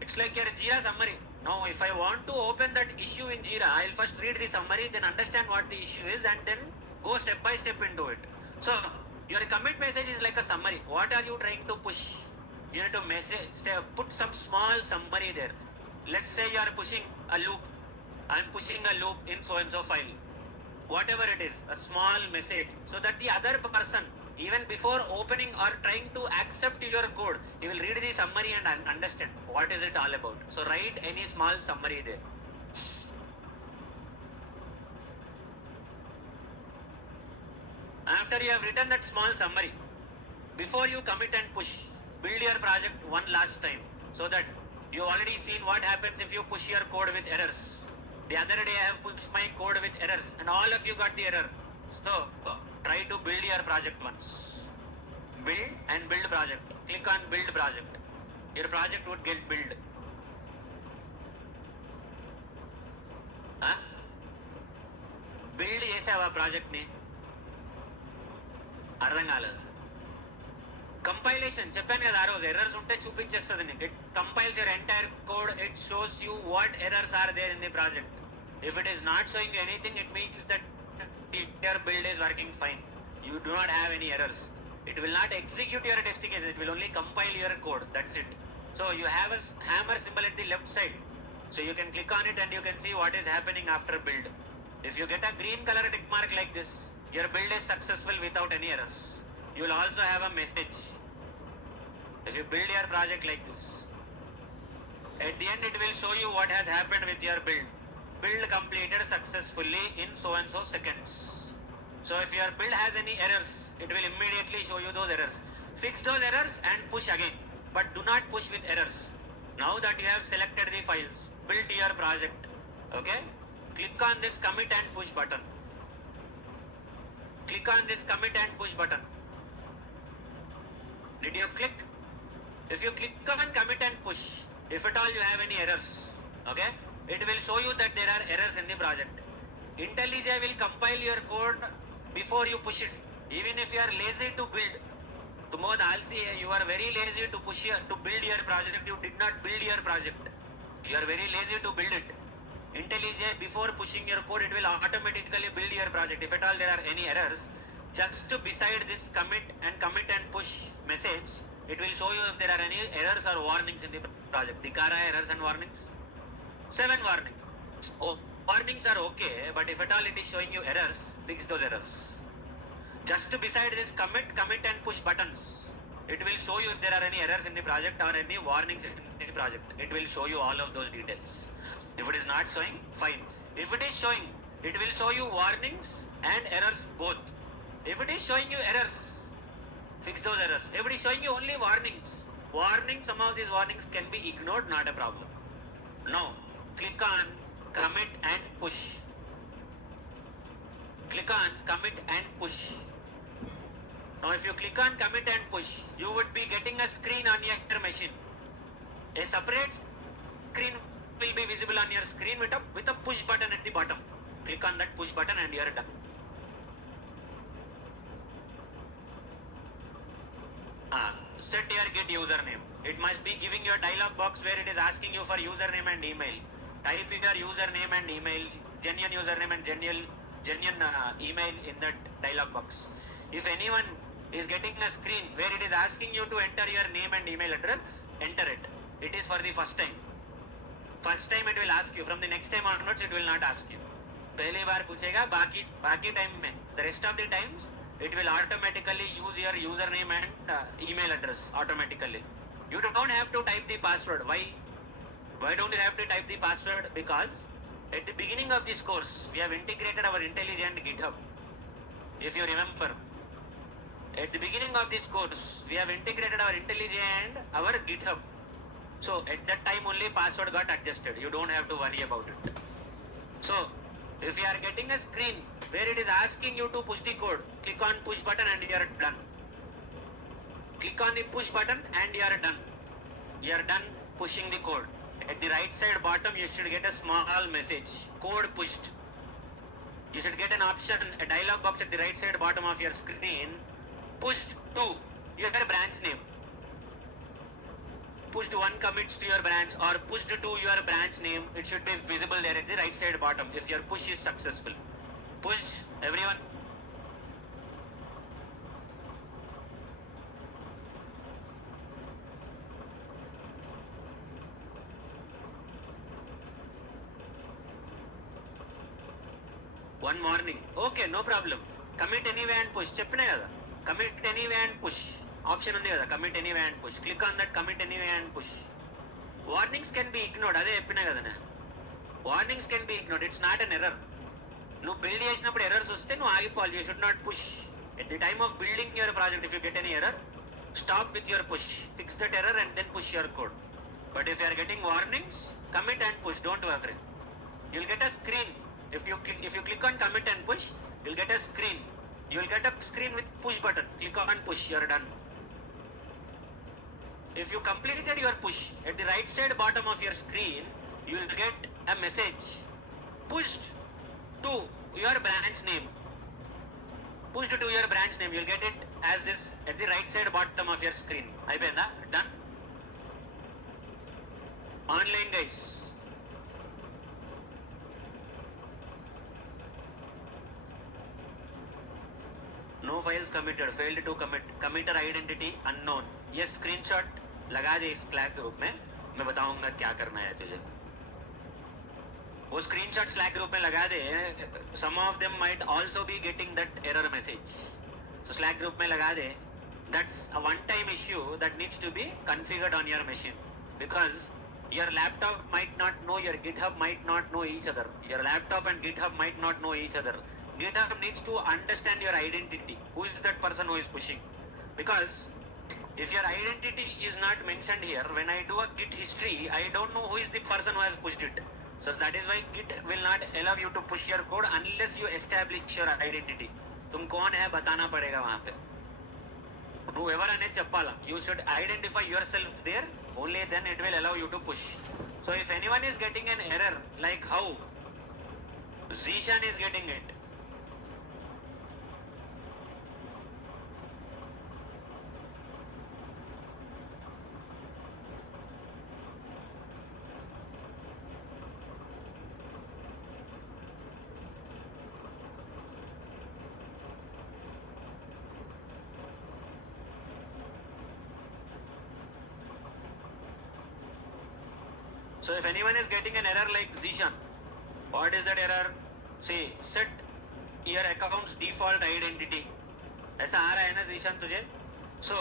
It's like your Jira summary. Now, if I want to open that issue in Jira, I'll first read the summary, then understand what the issue is, and then go step by step into it. So, your commit message is like a summary. What are you trying to push? You need to put some small summary there. Let's say you are pushing a loop. I'm pushing a loop in so and so file. Whatever it is, a small message, so that the other person, even before opening or trying to accept your code, he will read the summary and understand what is it all about. So write any small summary there. After you have written that small summary, before you commit and push, build your project one last time, so that you already seen what happens if you push your code with errors. The other day I have pushed my code with errors and all of you got the error. So try to build your project once. Build and build project. Click on build project. Your project would get built. Build చేసావా project ని? అర్థం కాలేదు. Compilation చెప్పాను కదా ఆ రోజు, errors ఉంటే చూపించేస్తుంది నీకు. It compiles your entire code. It shows you what errors are there in the project. If it is not showing you anything, it means that your build is working fine. You do not have any errors. It will not execute your testing cases. It will only compile your code. That's it. So you have a hammer symbol at the left side. So you can click on it and you can see what is happening after build. If you get a green color tick mark like this, your build is successful without any errors. You will also have a message. If you build your project like this, at the end it will show you what has happened with your build. Build completed successfully in so and so seconds. So if your build has any errors, it will immediately show you those errors. Fix those errors and push again, but do not push with errors. Now that you have selected the files, build your project. Okay? Click on this commit and push button. Click on this commit and push button. Did you click? If you click on commit and push, if at all you have any errors, okay, it will show you that there are errors in the project. IntelliJ will compile your code before you push it. Even if you are lazy to build, तुम बहुत आलसी है, you are very lazy to build your project. You did not build your project. You are very lazy to build it. IntelliJ, before pushing your code, it will automatically build your project. If at all there are any errors, just beside this commit and push message, it will show you if there are any errors or warnings in the project. दिखा रहा है errors and warnings. 7 warnings. Oh, warnings are okay, but if at all it is showing you errors, fix those errors. Just beside this commit and push buttons, it will show you if there are any errors in the project or any warnings in the project. It will show you all of those details. If it is not showing, fine. If it is showing, it will show you warnings and errors both. If it is showing you errors, fix those errors. If it is showing you only warnings, some of these warnings can be ignored, not a problem. Now, click on commit and push. Click on commit and push. Now if you click on commit and push, you would be getting a screen on your machine. A separate screen will be visible on your screen with a push button at the bottom. Click on that push button and you are done. Set your get username. It must be giving you a dialog box where it is asking you for username and email. Type your username and email, genuine username and genuine email in that dialog box. If anyone is getting a screen where it is asking you to enter your name and email address, enter it. It is for the first time. First time it will ask you. From the next time onwards, it will not ask you. पहली बार पूछेगा, बाकी time में, the rest of the times, it will automatically use your username and email address automatically. You don't have to type the password. Why? Why don't you have to type the password? Because at the beginning of this course, we have integrated our IntelliGent GitHub. If you remember, at the beginning of this course, we have integrated our IntelliGent and our GitHub. So at that time only password got adjusted. You don't have to worry about it. So if you are getting a screen where it is asking you to push the code, click on push button and you are done. Click on the push button and you are done. You are done pushing the code. At the right side bottom, you should get a small message, code pushed. You should get an option, a dialog box at the right side bottom of your screen, pushed to your branch name. Pushed one commits to your branch or pushed to your branch name. It should be visible there at the right side bottom if your push is successful. Push, everyone. One morning. Okay, no problem. Commit anyway and push. Cheppine kada. Commit anyway and push. Option undi kada. Commit anyway and push. Click on that commit anyway and push. Warnings can be ignored. Ade cheppine kada ne. Warnings can be ignored. It's not an error. నువ్వు build చేసినప్పుడు errors వస్తే నువ్వు ఆగిపోవాలి. You should not push. At the time of building your project if you get any error, stop with your push, fix that error and then push your code. But if you are getting warnings, commit and push, don't worry. You'll get a screen. If you click on commit and push, you'll get a screen. You'll get a screen with push button. Click on push, you're done. If you completed your push, at the right side bottom of your screen, you will get a message. Pushed to your branch name. Pushed to your branch name. You'll get it as this at the right side bottom of your screen. Ayipenda? Done? Online guys. No files committed, failed to commit, committer identity unknown. ये screenshot लगा दे इस slack group में, मैं बताऊंगा क्या करना है तुझे. वो स्क्रीनशॉट स्लैक ग्रुप में लगा दे. Some of them might also be getting that error message. So slack group में लगा दे. That's a one-time issue that needs to be configured on your machine because your laptop might not know, your GitHub might not know each other. Your laptop and GitHub might not know each other. GitHub needs to understand your identity. Who is that person who is pushing? Because if your identity is not mentioned here, when I do a Git history, I don't know who is the person who has pushed it. So that is why Git will not allow you to push your code unless you establish your identity. तुम कौन है बताना पड़ेगा वहाँ पे. Whoever ane cheppala. You should identify yourself there. Only then it will allow you to push. So if anyone is getting an error like how Zishan is getting it, so if anyone is getting an error like Zishan, what is that error? See, set your account's default identity. ऐसा आ रहा है ना Zishan तुझे? So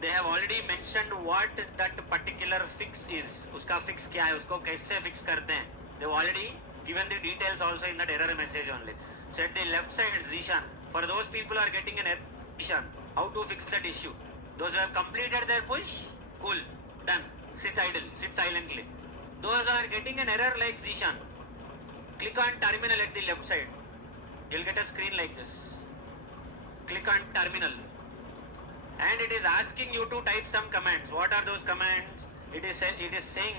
they have already mentioned what that particular fix is. उसका fix क्या है? उसको कैसे fix करते हैं? They've already given the details also in that error message only. So at the left side Zishan, for those people who are getting an error, Zishan, how to fix that issue? Those who have completed their push, cool, done. Sit idle, sit silently. those are getting an error like Zishan. Click on terminal at the left side. You'll get a screen like this. Click on terminal. And it is asking you to type some commands. What are those commands? It is saying,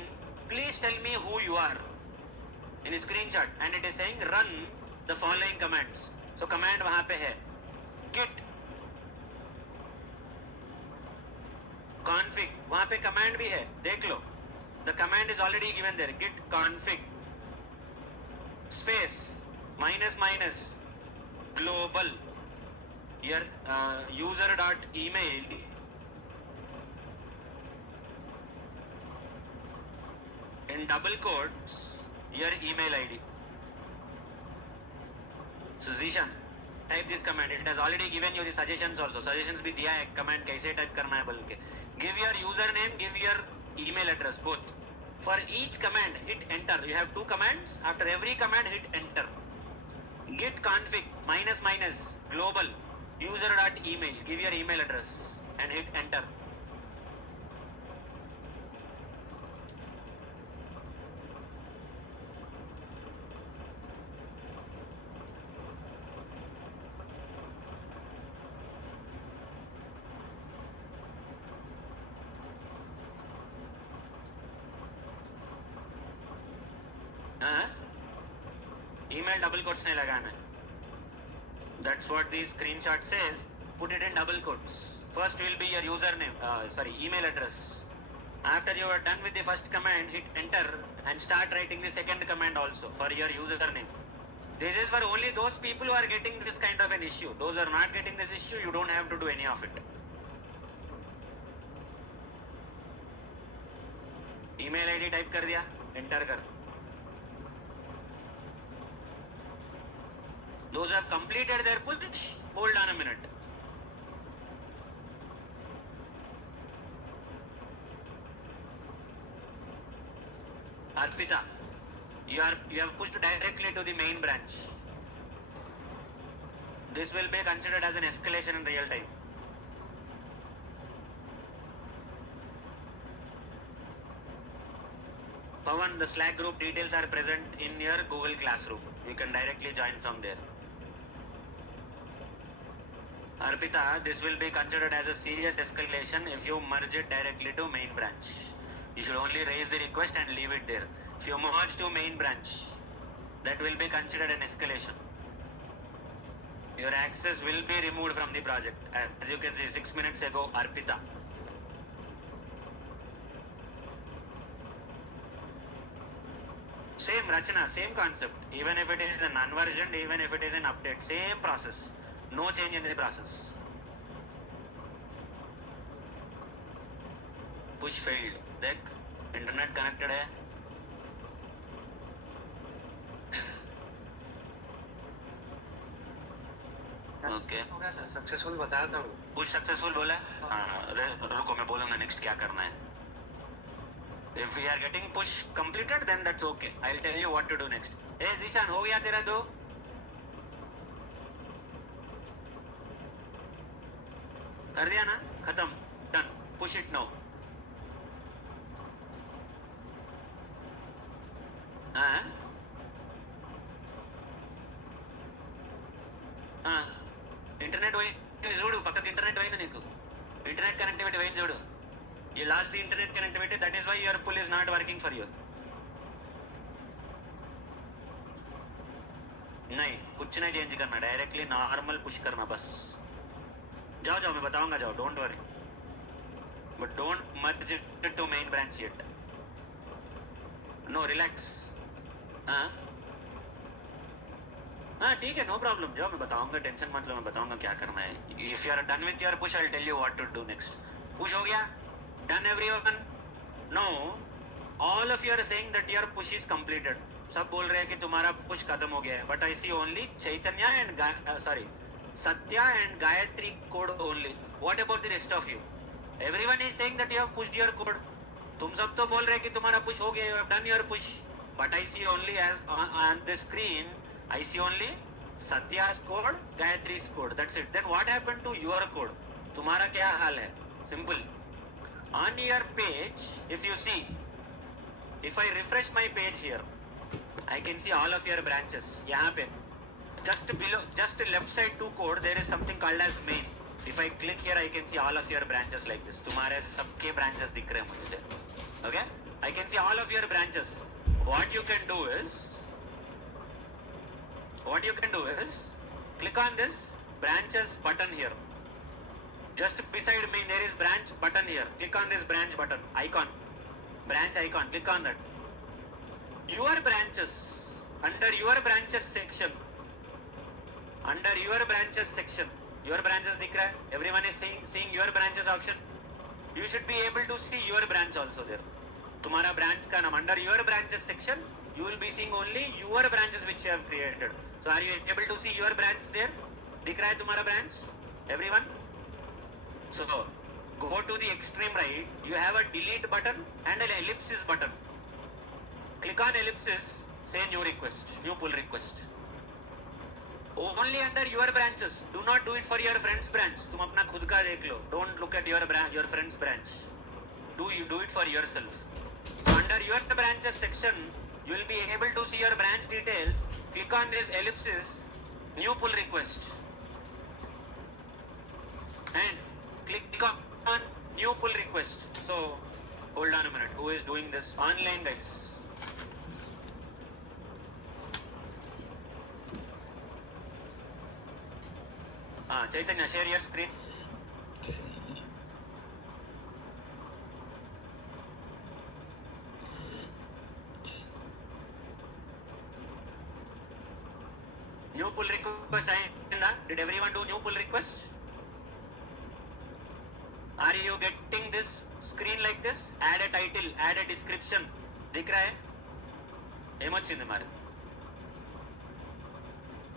please tell me who you are. In a screenshot. And it is saying, run the following commands. So command वहाँ पे है. Git config. वहाँ पे command भी है. देख लो. The command is already given there. Git config space ---- global your user dot email in double quotes your email ID. So Zishan, type this command. It has already given you the suggestions also. Suggestions भी दिया है command कैसे type करना है बोल के. Give your username, give your email address both. For each command hit enter. You have 2 commands. After every command hit enter. Git config ---- global user dot email. Give your email address and hit enter. Email double quotes नहीं लगाना है. That's what the screenshot says. Put it in double quotes. First will be your username, email address. After you are done with the first command, hit enter and start writing the second command also for your username. This is for only those people who are getting this kind of an issue. Those who are not getting this issue, you don't have to do any of it. Email ID type कर दिया, enter कर. Those who have completed their push, hold on a minute. Arpita, you have pushed directly to the main branch. This will be considered as an escalation in real time. Pawan, the Slack group details are present in your Google Classroom. You can directly join from there. Arpita, this will be considered as a serious escalation if you merge it directly to main branch. You should only raise the request and leave it there. If you merge to main branch, that will be considered an escalation. Your access will be removed from the project. As you can see, 6 minutes ago, Arpita. Same Rachana, same concept. Even if it is an unversioned, even if it is an update, same process. No change in the process. Push failed. देख, internet connected है. Okay. Successful बताता हूँ. Push successful बोला. हाँ, रुको मैं बोलूँगा next क्या करना है. If we are getting push completed, then that's okay. I'll tell you what to do next. Hey Zishan, हो गया तेरा दो? कर दिया ना? खत्म. Done. Push it now. हाँ. हाँ. इंटरनेट वही जोड़ू. पक्का इंटरनेट वही ना निको. इंटरनेट कनेक्टिविटी वही जोड़ू. You lost the internet connectivity. That is why your pull is not working for you. नहीं, कुछ नहीं चेंज करना. डायरेक्टली नॉर्मल पुश करना बस. जाओ जाओ मैं बताऊंगा. जाओ. Don't worry. But don't merge it to main branch yet. No, relax. हाँ हाँ ठीक है. No problem. जाओ मैं बताऊंगा. टेंशन मत लो. मैं बताऊंगा क्या करना है. If you are done with your push, I'll tell you what to do next. Push हो गया? Done everyone? No. All of you are saying that your push is completed. सब बोल रहे हैं कि तुम्हारा push खत्म हो गया है. But I see only Chaitanya and Satya and Gayatri code only. What about the rest of you? Everyone is saying that you have pushed your code. तुम सब तो बोल रहे हैं कि तुम्हारा push हो गया. You have done your push. But I see only as on the screen, I see only Satya's code, Gayatri's code. That's it. Then what happened to your code? तुम्हारा क्या हाल है? Simple. On your page, if you see, If I refresh my page here, I can see all of your branches. यहाँ पे just below, just left side to code, there is something called as main. If I click here, I can see all of your branches like this. तुम्हारे सबके branches दिख रहे हैं मुझे. Okay? I can see all of your branches. What you can do is click on this branches button here. Just beside me there is branch button here. Click on this branch button icon. Branch icon. Click on that. Your branches. Under your branches section. Your branches दिख रहा है. Everyone is seeing your branches option. You should be able to see your branch also there. तुम्हारा branch का नाम. Under your branches section, you will be seeing only your branches which you have created. So are you able to see your branch there? दिख रहा है तुम्हारा branch? Everyone? So go to the extreme right. You have a delete button and an ellipsis button. Click on ellipsis. Say new request, new pull request. Only under your branches. Do not do it for your friend's branch. तुम अपना खुद का देख लो. Don't look at your friend's branch. Do it for yourself. Under your branches section, you will be able to see your branch details. Click on this ellipsis, new pull request, and click on new pull request. So hold on a minute. Who is doing this? Online guys. Chaitanya, share your screen. New pull request. Did everyone do new pull request? Are you getting this screen like this? Add a title, add a description. दिख रहा है? ఏమొచ్చింది మరి?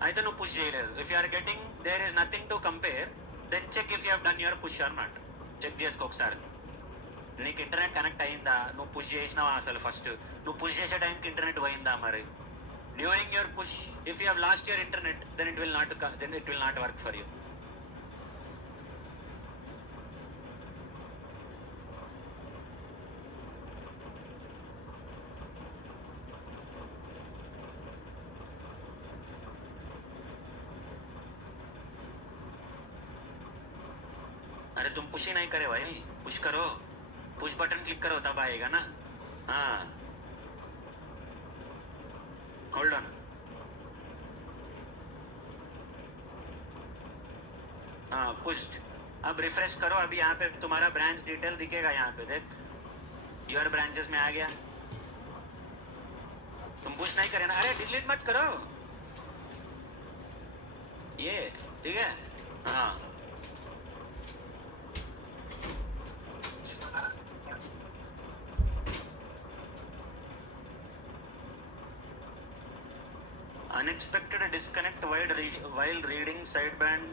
అయితే నువ్వు push చేయలేదు. If you are getting there is nothing to compare, then check if you have done your push or not. Check చేసుకో ఒకసారి. నీకు ఇంటర్నెట్ కనెక్ట్ అయిందా? నువ్వు పుష్ చేసినావా అసలు ఫస్ట్? నువ్వు పుష్ చేసే టైంకి ఇంటర్నెట్ పోయిందా మరి? During your push, if you have lost your internet, then it will not work for you. अरे तुम पुश ही नहीं करे भाई. पुश करो. पुश बटन क्लिक करो तब आएगा ना. हाँ. Hold on. हाँ pushed. अब रिफ्रेश करो. अभी यहाँ पे तुम्हारा ब्रांच डिटेल दिखेगा. यहाँ पे देख. योर ब्रांचेस में आ गया. तुम पुश नहीं करे ना. अरे डिलीट मत करो. ये ठीक है. हाँ unexpected disconnect while reading sideband.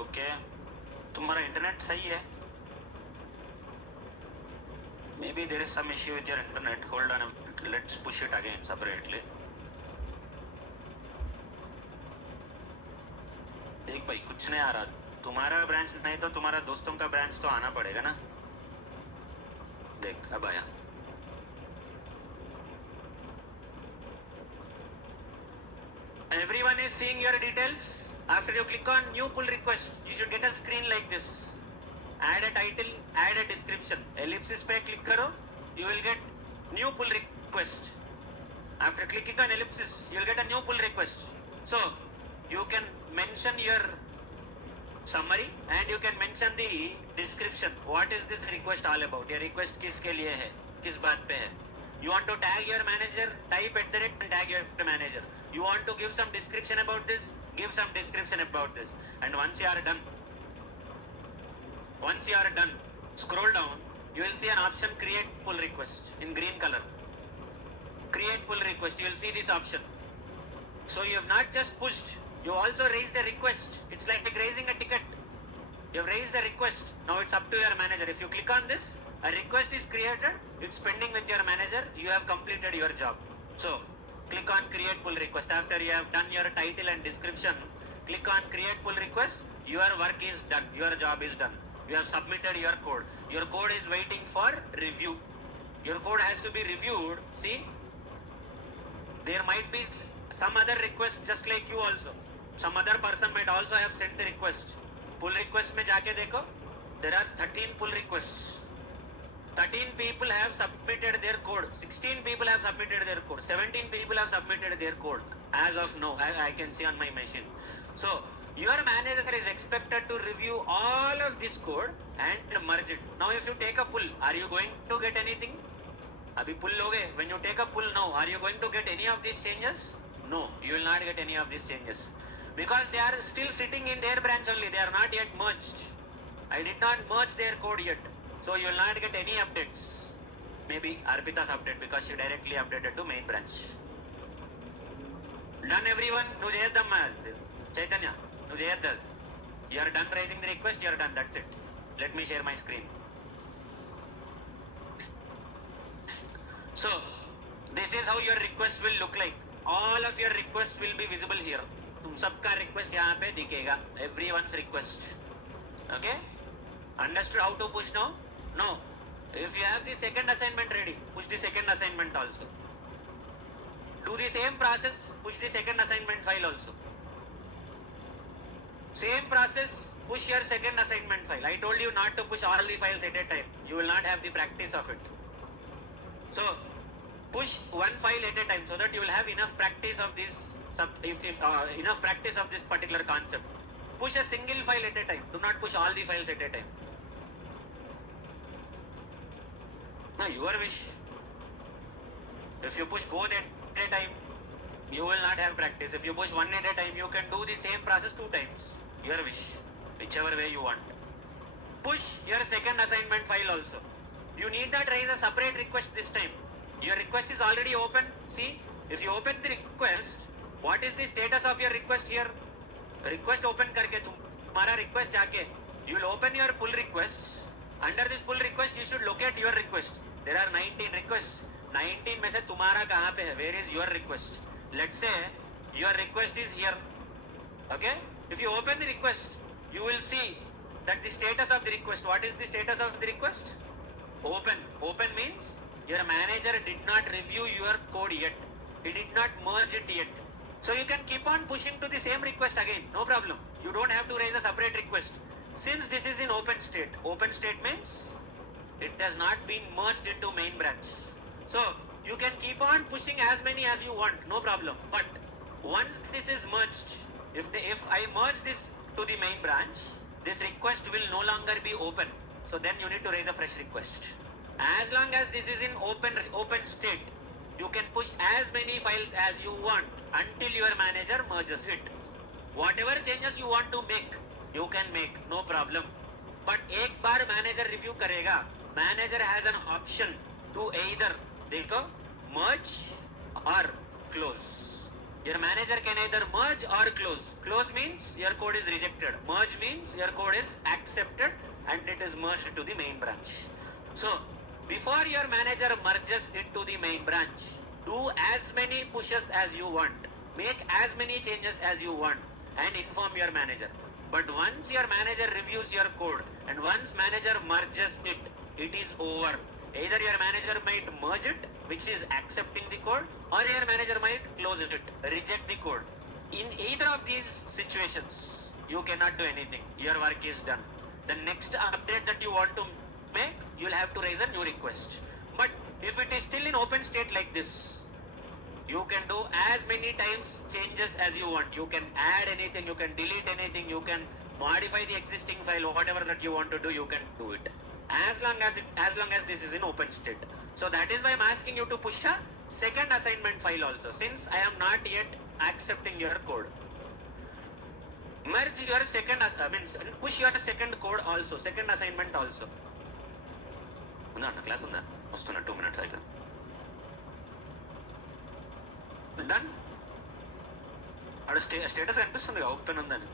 Okay. तुम्हारा इंटरनेट सही है. Maybe there is some issue with your internet. Hold on a minute. Let's push it again separately. देख भाई कुछ नहीं आ रहा. तुम्हारा ब्रांच नहीं तो तुम्हारा दोस्तों का ब्रांच तो आना पड़ेगा ना. देख अब आया. Everyone is seeing your details. After you click on new pull request, you should get a screen like this. Add a title, add a description. Ellipsis पे click करो, you will get new pull request. After clicking on ellipsis, you will get a new pull request. So you can mention your summary and you can mention the description. What is this request all about? Your request किसके लिए है? किस बात पे है? You want to tag your manager? Type @ and tag your manager. You want to give some description about this? Give some description about this. And once you are done, scroll down. You will see an option create pull request in green color. Create pull request. You will see this option. So you have not just pushed. You also raised a request. It's like raising a ticket. You have raised a request. Now it's up to your manager. If you click on this, a request is created. It's pending with your manager. You have completed your job. So click on create pull request. After you have done your title and description, click on create pull request. Your work is done. Your job is done. You have submitted your code. Your code is waiting for review. your code has to be reviewed. See, there might be some other request just like you also. Some other person might also have sent the request. Pull request में जाके देखो, there are 13 pull requests. 13 people have submitted their code. 16 people have submitted their code. 17 people have submitted their code. As of now, I can see on my machine. So, your manager is expected to review all of this code and merge it. Now, if you take a pull, are you going to get anything? Abhi pull loge. When you take a pull now, are you going to get any of these changes? No, you will not get any of these changes. Because they are still sitting in their branch only. They are not yet merged. I did not merge their code yet. So you will not get any updates. Maybe Arpita's update because she directly updated to main branch. Done everyone? Nu cheyaddam Chaitanya, nu cheyaddal. You are done raising the request, you are done, that's it. Let me share my screen. So, this is how your request will look like. All of your requests will be visible here. तुम सबका request यहाँ पे दिखेगा. Everyone's request. Okay? Understood how to push now? No. If you have the second assignment ready, push the second assignment also. Do the same process, push the second assignment file also. Same process, push your second assignment file. I told you not to push all the files at a time. You will not have the practice of it. So, push one file at a time so that you will have enough practice of this, enough practice of this particular concept. Push a single file at a time. Do not push all the files at a time. Now, your wish. If you push both at a time, you will not have practice. If you push one at a time, you can do the same process 2 times. Your wish. Whichever way you want. Push your second assignment file also. You need not raise a separate request this time. Your request is already open. See, if you open the request, what is the status of your request here? Request open करके तुम्हारा request जाके, you will open your pull requests. Under this pull request, you should locate your request. There are 19 requests. 19 में से तुम्हारा कहाँ पे है? Where is your request? Let's say your request is here. Okay? If you open the request, you will see that the status of the request. What is the status of the request? Open. Open means your manager did not review your code yet. He did not merge it yet. So you can keep on pushing to the same request again. No problem. You don't have to raise a separate request. Since this is in open state. Open state means it has not been merged into main branch. So you can keep on pushing as many as you want. No problem. But once this is merged, if I merge this to the main branch, this request will no longer be open. So then you need to raise a fresh request. As long as this is in open state, you can push as many files as you want until your manager merges it. Whatever changes you want to make, you can make, no problem. But एक बार manager review करेगा, manager has an option to either देखो merge or close. Your manager can either merge or close. Close means your code is rejected. Merge means your code is accepted and it is merged to the main branch. So before your manager merges it to the main branch, do as many pushes as you want. Make as many changes as you want and inform your manager. But once your manager reviews your code and once manager merges it, it is over. Either your manager might merge it, which is accepting the code, or your manager might close it, reject the code. In either of these situations, you cannot do anything. Your work is done. The next update that you want to make, you will have to raise a new request. But if it is still in open state like this, you can do as many times changes as you want. You can add anything, you can delete anything, you can modify the existing file, whatever that you want to do, you can do it. As long as this is in open state. So that is why I am asking you to push a second assignment file also, since I am not yet accepting your code. Merge your push your second code also, second assignment also. Class 2 minutes. Done? Status అనిపిస్తుంది open ఉందని.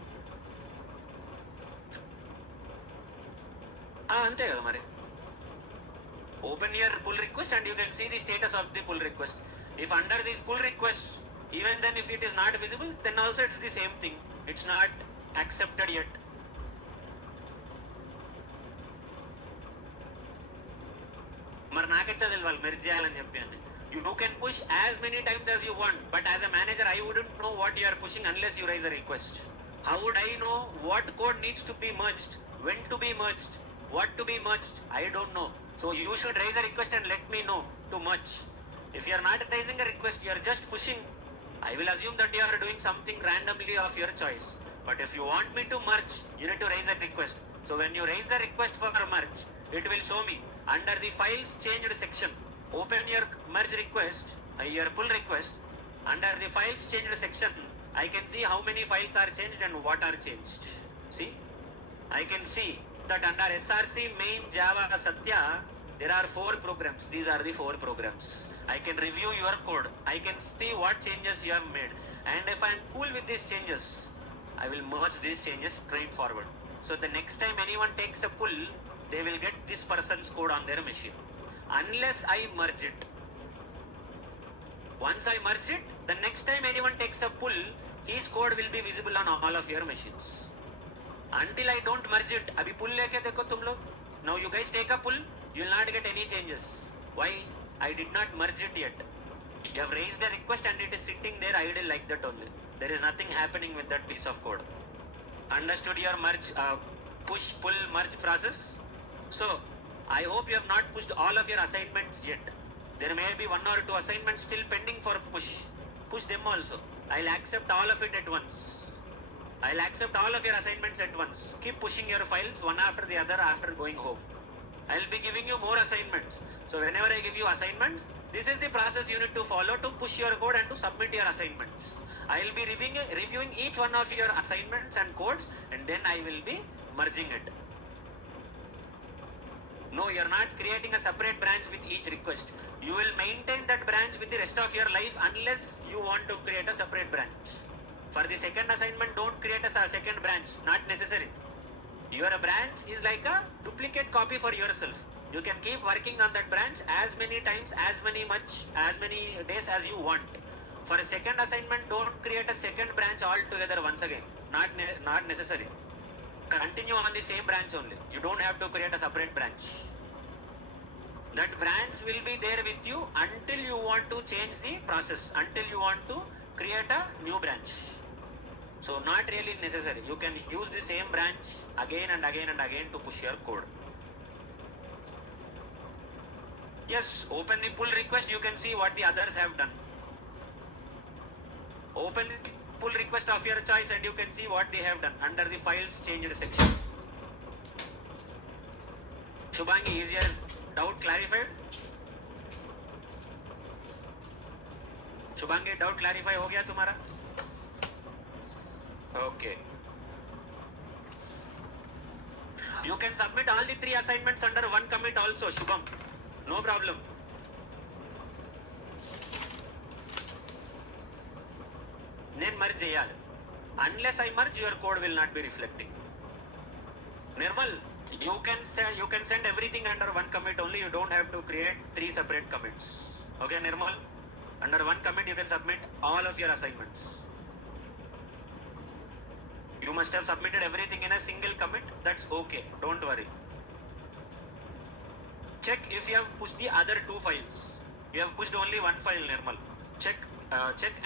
అంతే కదా మరి. Open your pull request and you can see the status of the pull request. If under this pull request, even then if it is not visible, then also it's the same thing. It's not accepted yet. మరి నాకెట్టా తెలవాలి merge చేయాలని చెప్పి అని. You can push as many times as you want, but as a manager I wouldn't know what you are pushing unless you raise a request. How would I know what code needs to be merged, when to be merged, what to be merged? I don't know. So you should raise a request and let me know to merge. If you are not raising a request, you are just pushing, I will assume that you are doing something randomly of your choice. But if you want me to merge, you need to raise a request. So when you raise the request for a merge, it will show me under the files changed section. Open your merge request, your pull request. Under the files changed section, I can see how many files are changed and what are changed. See, I can see that under src main java satya there are 4 programs. These are the 4 programs. I can review your code, I can see what changes you have made, and if I am cool with these changes, I will merge these changes straight forward. So the next time anyone takes a pull, they will get this person's code on their machine. Unless I merge it. Once I merge it, the next time anyone takes a pull, his code will be visible on all of your machines. Until I don't merge it, abhi pull leke dekho tum log. Now you guys take a pull, you will not get any changes. Why? I did not merge it yet. You have raised a request and it is sitting there idle like that only. There is nothing happening with that piece of code. Understood your merge, push, pull, merge process? So, I hope you have not pushed all of your assignments yet. There may be 1 or 2 assignments still pending for push. Push them also. I'll accept all of it at once. I'll accept all of your assignments at once. Keep pushing your files one after the other after going home. I'll be giving you more assignments. So whenever I give you assignments, this is the process you need to follow to push your code and to submit your assignments. I'll be reviewing each one of your assignments and codes, and then I will be merging it. No, you're not creating a separate branch with each request. You will maintain that branch with the rest of your life unless you want to create a separate branch. For the second assignment, don't create a second branch. Not necessary. Your branch is like a duplicate copy for yourself. You can keep working on that branch as many times, as many days as you want. For a second assignment, don't create a second branch altogether once again. Not necessary. Continue on the same branch only. You don't have to create a separate branch. That branch will be there with you until you want to change the process, until you want to create a new branch. So not really necessary. You can use the same branch again and again and again to push your code. Yes, open the pull request, you can see what the others have done. Open the pull request of your choice and you can see what they have done under the files changed section. Shubhangi, is your doubt clarified? Shubhangi, doubt clarify ho gaya tumhara? Okay. You can submit all the 3 assignments under one commit also, Shubham. No problem. Then merge cheyali. Unless I merge, your code will not be reflecting. Nirmal, you can send everything under one commit only. You don't have to create 3 separate commits. Okay, Nirmal? Under one commit, you can submit all of your assignments. You must have submitted everything in a single commit. That's okay. Don't worry. Check if you have pushed the other 2 files. You have pushed only one file, Nirmal. Check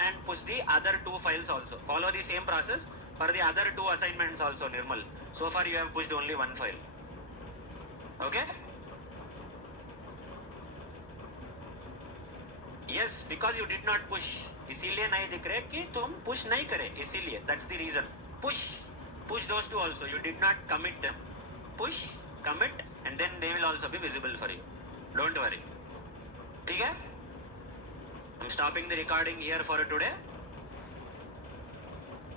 and push the other 2 files also. Follow the same process for the other 2 assignments also, Nirmal. So far you have pushed only one file. Okay? Yes, because you did not push. इसीलिए नहीं दिख रहे कि तुम push नहीं करे. इसीलिए. That's the reason. Push those 2 also. You did not commit them. Push, commit, and then they will also be visible for you. Don't worry. ठीक है? I'm stopping the recording here for today.